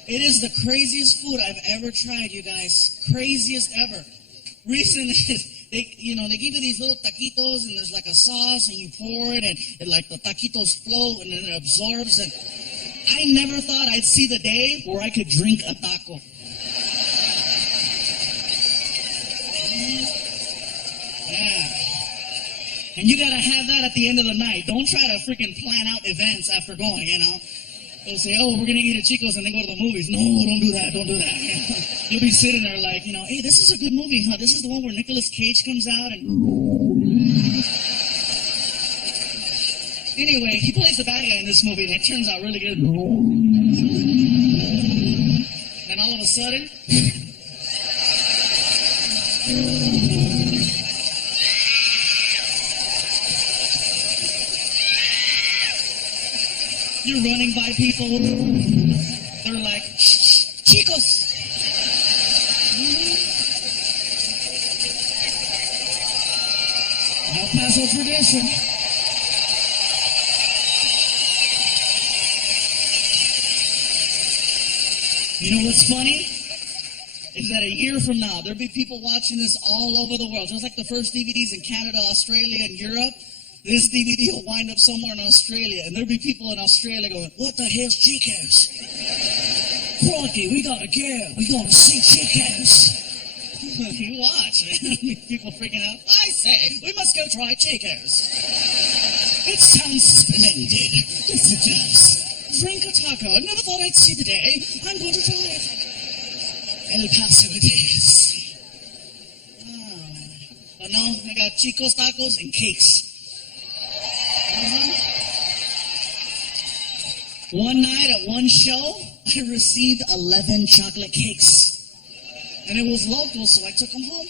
It is the craziest food I've ever tried, you guys. Craziest ever. Reason is, they give you these little taquitos and there's like a sauce and you pour it and like the taquitos float and then it absorbs. And I never thought I'd see the day where I could drink a taco. Yeah. And you gotta have that at the end of the night. Don't try to freaking plan out events after going, They'll say, oh, we're gonna eat at Chico's and then go to the movies. No, don't do that, don't do that. You'll be sitting there like, hey, this is a good movie, huh? This is the one where Nicolas Cage comes out and... Anyway, he plays the bad guy in this movie and it turns out really good. And all of a sudden... You're running by people. They're like, Chicos. El Paso tradition. You know what's funny? Is that a year from now, there'll be people watching this all over the world. Just like the first DVDs in Canada, Australia, and Europe. This DVD will wind up somewhere in Australia, and there'll be people in Australia going, what the hell's Chico's? Crikey, we gotta go. We gotta see Chico's. You watch, man. People freaking out. I say, we must go try Chico's. It sounds splendid. Yes, it does. Drink a taco. I never thought I'd see the day. I'm going to try it. El Paso it is. But no, I got Chico's tacos and cakes. One night at one show, I received 11 chocolate cakes. And it was local, so I took them home.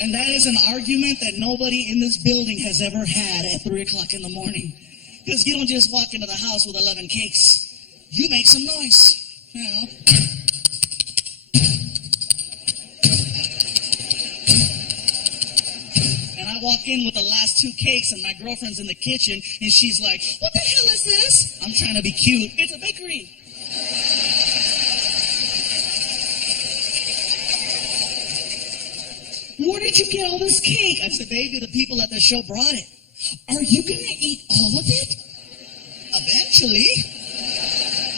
And that is an argument that nobody in this building has ever had at 3 o'clock in the morning. Because you don't just walk into the house with 11 cakes. You make some noise. I walk in with the last 2 cakes and my girlfriend's in the kitchen and she's like, what the hell is this? I'm trying to be cute. It's a bakery. Where did you get all this cake? I said, baby, the people at the show brought it. Are you going to eat all of it? Eventually.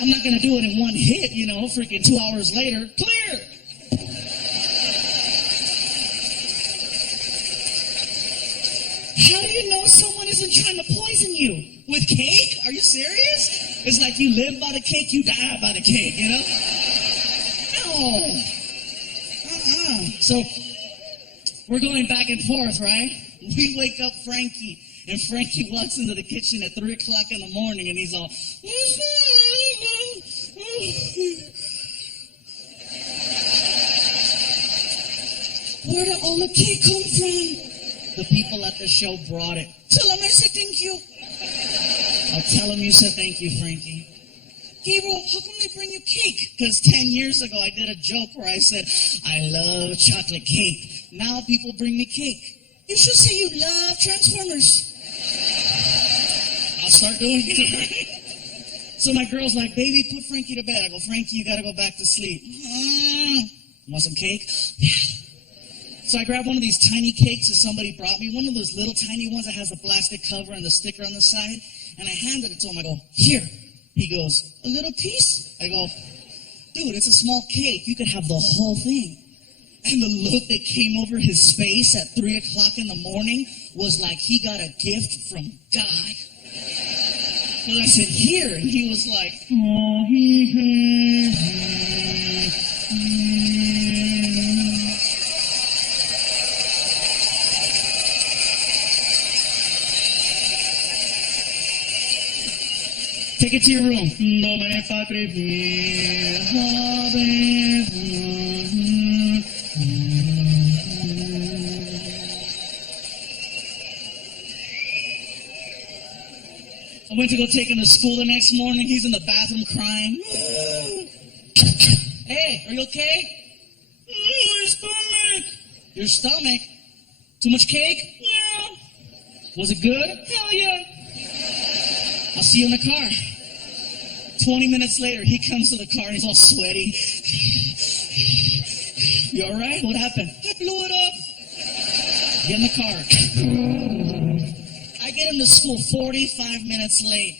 I'm not going to do it in one hit, freaking 2 hours later. Clear. How do you know someone isn't trying to poison you? With cake? Are you serious? It's like you live by the cake, you die by the cake, No. So, we're going back and forth, right? We wake up Frankie, and Frankie walks into the kitchen at 3 o'clock in the morning, and he's all... Where did all the cake come from? The people at the show brought it. Tell them I said thank you. I'll tell them you said thank you, Frankie. Gabriel, how come they bring you cake? Because 10 years ago I did a joke where I said, I love chocolate cake. Now people bring me cake. You should say you love Transformers. I'll start doing it. So my girl's like, baby, put Frankie to bed. I go, Frankie, you got to go back to sleep. Want some cake? Yeah. So I grabbed one of these tiny cakes that somebody brought me, one of those little tiny ones that has the plastic cover and the sticker on the side, and I handed it to him. I go, here. He goes, a little piece? I go, dude, it's a small cake. You could have the whole thing. And the look that came over his face at 3 o'clock in the morning was like he got a gift from God. And I said, here. And he was like, take it to your room. I went to go take him to school the next morning. He's in the bathroom crying. Hey, are you okay? My stomach. Your stomach? Too much cake? Yeah. Was it good? Hell yeah. I'll see you in the car. 20 minutes later, he comes to the car and he's all sweaty. You all right? What happened? I blew it up. Get in the car. I get him to school 45 minutes late.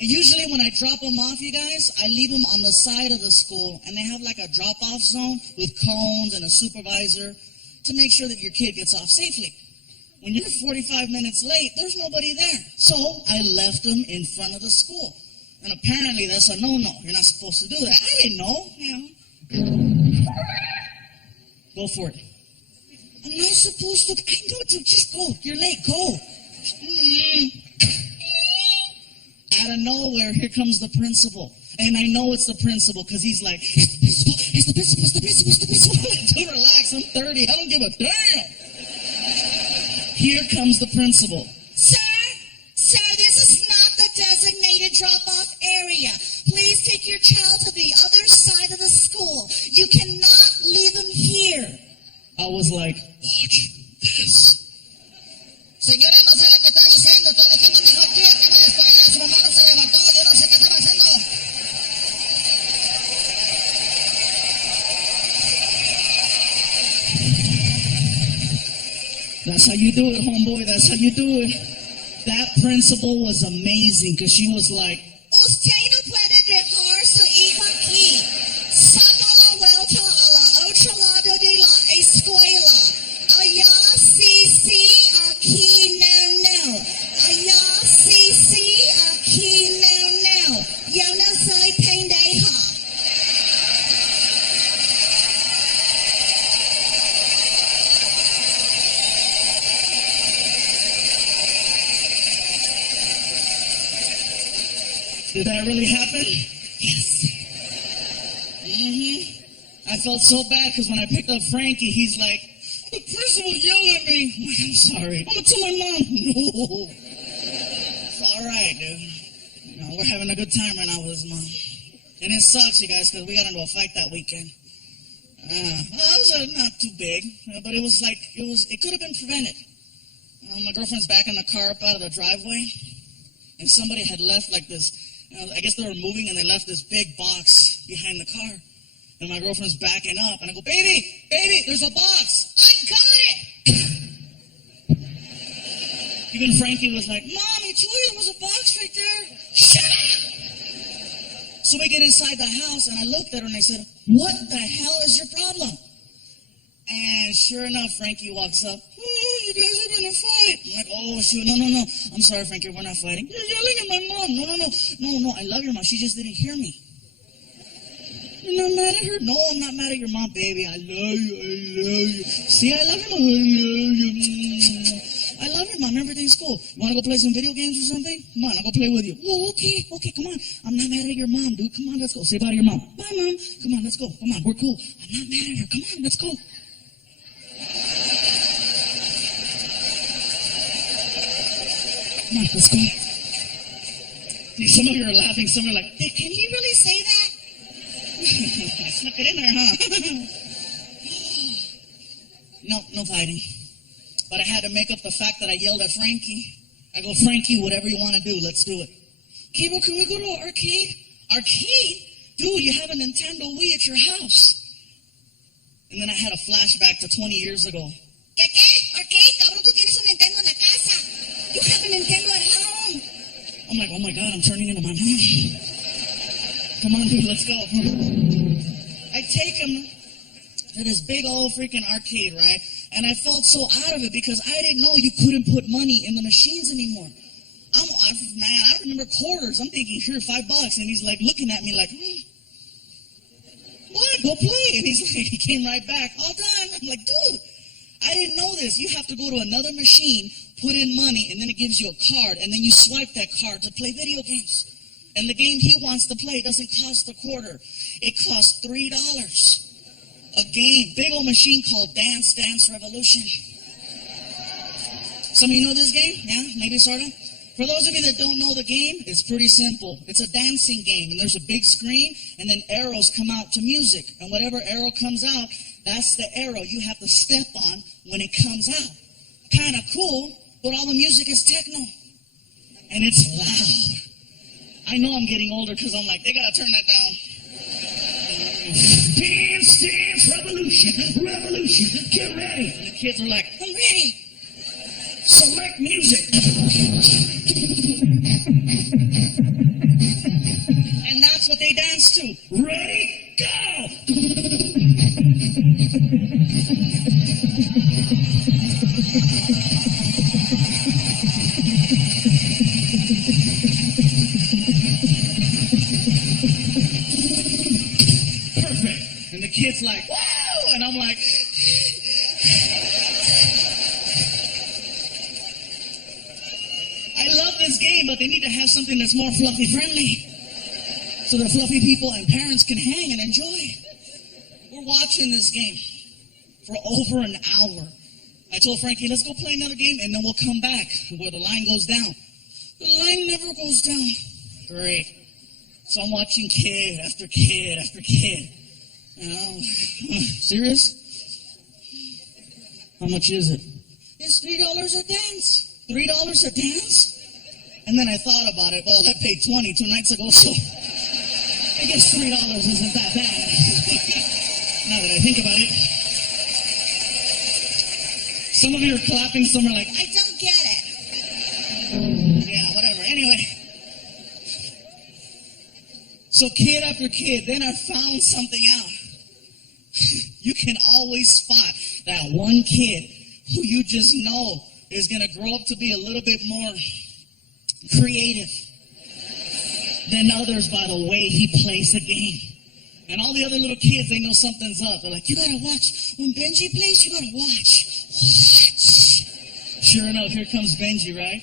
And usually when I drop him off, you guys, I leave him on the side of the school, and they have like a drop-off zone with cones and a supervisor to make sure that your kid gets off safely. When you're 45 minutes late, there's nobody there. So I left him in front of the school. And apparently that's a no-no. You're not supposed to do that. I didn't know. Go for it. I'm not supposed to. I know, dude. Just go. You're late. Go. Out of nowhere, here comes the principal. And I know it's the principal because he's like, it's the principal. Dude, relax. I'm 30. I don't give a damn. Here comes the principal. Sir, this is not the designated drop-off area. Please take your child to the other side of the school. You cannot leave him here. I was like, watch this. Señora, no sé lo que está diciendo. Estoy dejando a mi hijo aquí en la escuela. Su mamá no se levantó. Yo no sé qué está pasando. That's how you do it, homeboy. That's how you do it. That principal was amazing because she was like, Usted no puede dejar su hijo aquí. Saca la vuelta a la otro lado de la escuela. Allá sí, aquí no. Allá sí, aquí no. Yo no soy pendeja. did that really happen? Yes. I felt so bad because when I picked up Frankie, he's like, the principal yelled at me. I'm like, I'm sorry. I'm going to tell my mom. No. It's all right, dude. You know, we're having a good time right now with his mom. And it sucks, you guys, because we got into a fight that weekend. Well, it was not too big, but it was like, it could have been prevented. My girlfriend's backing the car up out of the driveway, and somebody had left like this, I guess they were moving, and they left this big box behind the car. And my girlfriend's backing up, and I go, baby, there's a box. I got it. Even Frankie was like, Mom, I told you there was a box right there. Shut up! So we get inside the house, and I looked at her, and I said, what the hell is your problem? And sure enough, Frankie walks up. Oh, you guys are going to fight. I'm like, oh, shoot. No. I'm sorry, Frankie. We're not fighting. You're yelling at my mom. No. I love your mom. She just didn't hear me. You're not mad at her? No, I'm not mad at your mom, baby. I love you. See, I love your mom. I love your mom. Everything's cool. You want to go play some video games or something? Come on, I'll go play with you. Oh, okay, come on. I'm not mad at your mom, dude. Come on, let's go. Say bye to your mom. Bye, Mom. Come on, let's go. Come on, we're cool. I'm not mad at her. Come on, let's go. Come on, let's go. See, some of you are laughing. Some are like, hey, can he really say that? I snuck it in there, huh? No fighting. But I had to make up the fact that I yelled at Frankie. I go, Frankie, whatever you want to do, let's do it. Okay, well, can we go to an arcade? Arcade? Dude, you have a Nintendo Wii at your house. And then I had a flashback to 20 years ago. ¿Qué? Arcade, cabrón, tú tienes un Nintendo en la casa. You have a Nintendo at home. I'm like, oh my God, I'm turning into my mom. Come on, dude, let's go. I take him to this big old freaking arcade, right? And I felt so out of it because I didn't know you couldn't put money in the machines anymore. I remember quarters. I'm thinking, here, $5. And he's like looking at me like, what? Go play. And he's like, he came right back. All done. I'm like, dude, I didn't know this. You have to go to another machine, put in money, and then it gives you a card. And then you swipe that card to play video games. And the game he wants to play doesn't cost a quarter. It costs $3. A game, big old machine called Dance Dance Revolution. Some of you know this game? Yeah, maybe sort of. For those of you that don't know the game, it's pretty simple. It's a dancing game, and there's a big screen, and then arrows come out to music. And whatever arrow comes out, that's the arrow you have to step on when it comes out. Kind of cool, but all the music is techno. And it's loud. I know I'm getting older because I'm like, they gotta turn that down. Dance, dance, revolution, revolution, get ready. And the kids are like, I'm ready. Select music. And that's what they dance to. Ready, go. Perfect. And the kid's like, whoa! And I'm like, I love this game, but they need to have something that's more fluffy friendly. So the fluffy people and parents can hang and enjoy. We're watching this game for over an hour. I told Frankie, let's go play another game and then we'll come back where the line goes down. The line never goes down. Great. So I'm watching kid after kid after kid. You know, serious? How much is it? It's $3 a dance. $3 a dance? And then I thought about it. Well, I paid $20 2 nights ago, so I guess $3 isn't that bad. Now that I think about it. Some of you are clapping, some are like, I don't get it. yeah, whatever. Anyway. So kid after kid, then I found something out. You can always spot that one kid who you just know is going to grow up to be a little bit more creative than others by the way he plays the game. And all the other little kids, they know something's up. They're like, you gotta watch. When Benji plays, you gotta watch. Watch. Sure enough, here comes Benji, right?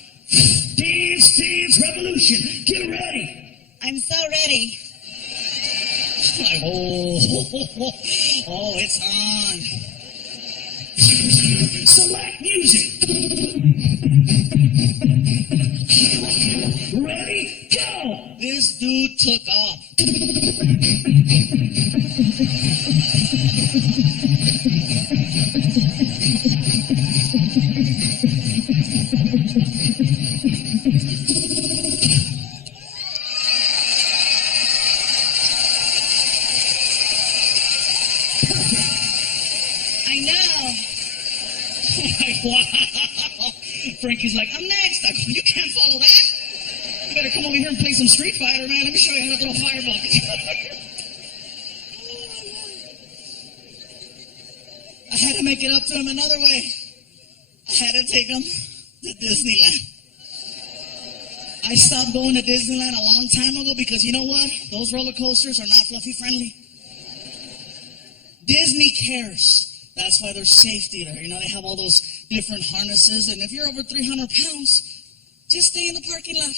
Dance, dance, revolution, get ready. I'm so ready. Like, oh, it's on. Select music. Ready, go. This dude took off. I know. Like, wow. Frankie's like, I'm next. I go, you can't follow that. You better come over here and play some Street Fighter, man. Let me show you how to throw fireball. I had to make it up to him another way. I had to take him to Disneyland. I stopped going to Disneyland a long time ago because you know what? Those roller coasters are not fluffy friendly. Disney cares. That's why there's safety there. You know, they have all those different harnesses. And if you're over 300 pounds, just stay in the parking lot.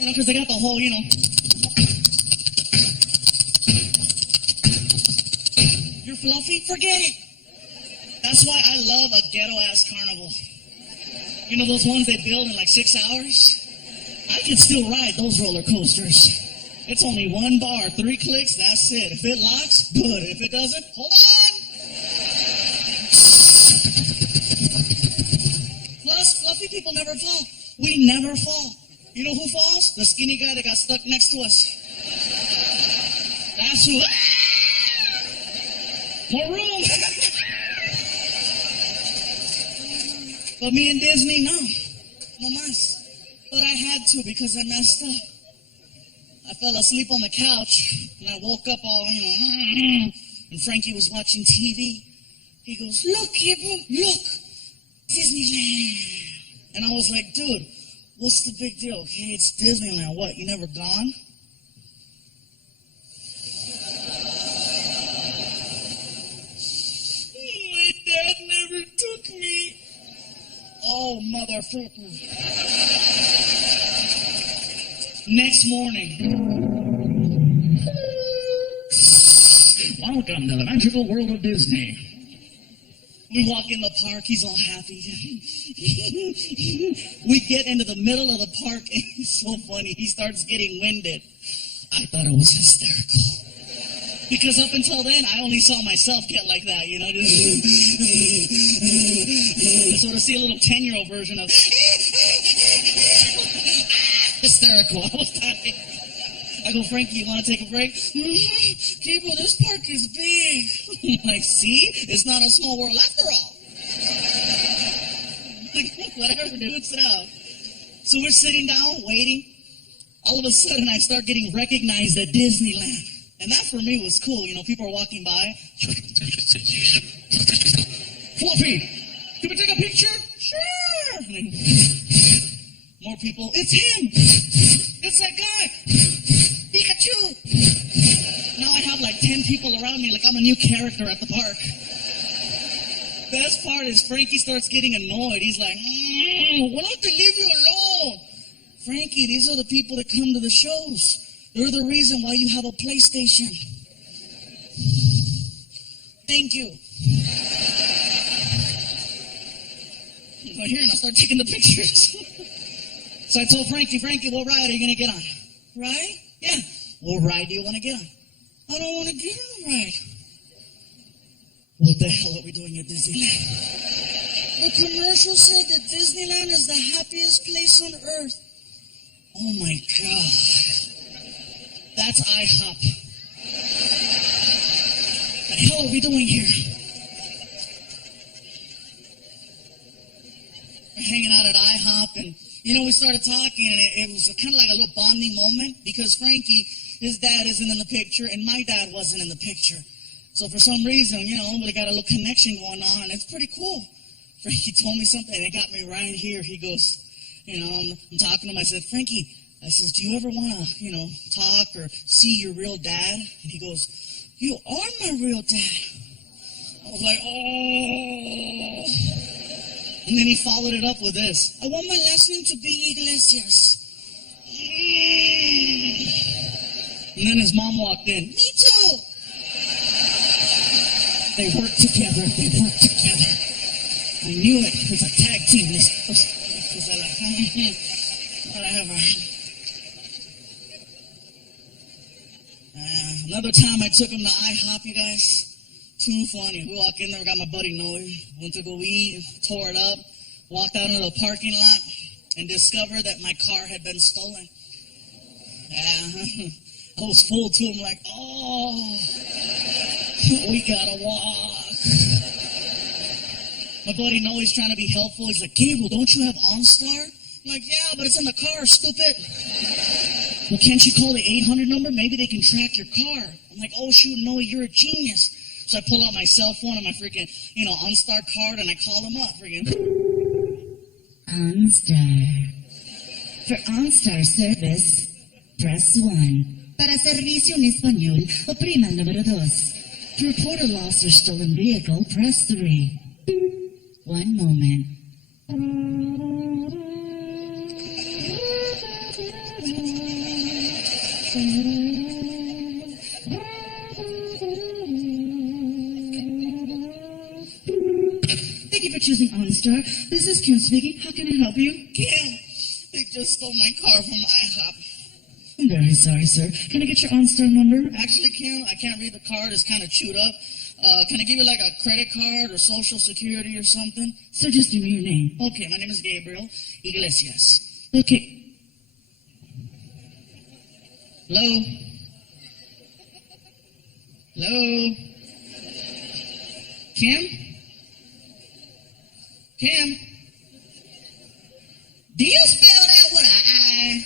You know, because they got the whole, you know. You're fluffy? Forget it. That's why I love a ghetto-ass carnival. You know those ones they build in like 6 hours? I can still ride those roller coasters. It's only one bar, 3 clicks, that's it. If it locks, good. If it doesn't, hold on. Plus, fluffy people never fall. We never fall. You know who falls? The skinny guy that got stuck next to us. That's who. More room. But me and Disney, no mas. But I had to because I messed up. I fell asleep on the couch, and I woke up all, you know, and Frankie was watching TV. He goes, "Look, Gabriel, look, Disneyland." And I was like, "Dude, what's the big deal? Okay, it's Disneyland. What, you never gone?" My dad never took me. Oh, motherfucker. Next morning. Welcome to the magical world of Disney. We walk in the park, he's all happy. We get into the middle of the park, and he's so funny. He starts getting winded. I thought it was hysterical. Because up until then, I only saw myself get like that, you know. So to see a little 10-year-old version of hysterical, I was dying. I go, "Frankie, you want to take a break?" "Gabriel, this park is big." I'm like, "See? It's not a small world after all." Like, whatever, dude, sit down. So we're sitting down, waiting. All of a sudden, I start getting recognized at Disneyland. And that for me was cool. You know, people are walking by. Fluffy, can we take a picture? Sure. And then, more people. It's him. It's that guy. Pikachu. Now I have like 10 people around me like I'm a new character at the park. Best part is Frankie starts getting annoyed. He's like, "Why don't they leave you alone?" "Frankie, these are the people that come to the shows. They're the reason why you have a PlayStation." "Thank you." Well, here, and I start taking the pictures. So I told Frankie, "What ride are you going to get on?" "Ride? Yeah." "What ride do you want to get on?" "I don't want to get on a ride." "What the hell are we doing at Disneyland?" "The commercial said that Disneyland is the happiest place on earth." Oh my God. That's IHOP. What the hell are we doing here? We're hanging out at IHOP, and we started talking, and it was kind of like a little bonding moment because Frankie, his dad isn't in the picture, and my dad wasn't in the picture. So for some reason, we got a little connection going on, and it's pretty cool. Frankie told me something, and it got me right here. He goes, I'm talking to him. I said, "Frankie," I says, "do you ever want to, talk or see your real dad?" And he goes, "You are my real dad." I was like, "Oh." And then he followed it up with this: "I want my last name to be Iglesias." And then his mom walked in. "Me too." They worked together. I knew it. It was a tag team. Whatever. Another time I took him to IHOP, you guys. Too funny. We walk in there, got my buddy Noe. Went to go eat, tore it up, walked out into the parking lot, and discovered that my car had been stolen. I was full to him like, "Oh, we gotta walk." My buddy Noe's trying to be helpful. He's like, "Gabriel, don't you have OnStar?" I'm like, "Yeah, but it's in the car, stupid." "Well, can't you call the 800 number? Maybe they can track your car." I'm like, "Oh, shoot, Noe, you're a genius." So I pull out my cell phone and my freaking, OnStar card, and I call them up. Freaking. OnStar. For OnStar service, press 1. Para servicio en español, oprima el número 2. To report a lost or stolen vehicle, press 3. One moment. Thank you for choosing OnStar. This is Kim speaking. How can I help you? "Kim, they just stole my car from IHOP." I'm very sorry, sir. Can I get your OnStar number? Actually, Kim, I can't read the card. It's kind of chewed up. Can I give you like a credit card or social security or something? So just give me your name. Okay, my name is Gabriel Iglesias. Okay. Hello? Hello? Kim? Kim? Do you spell that with an I?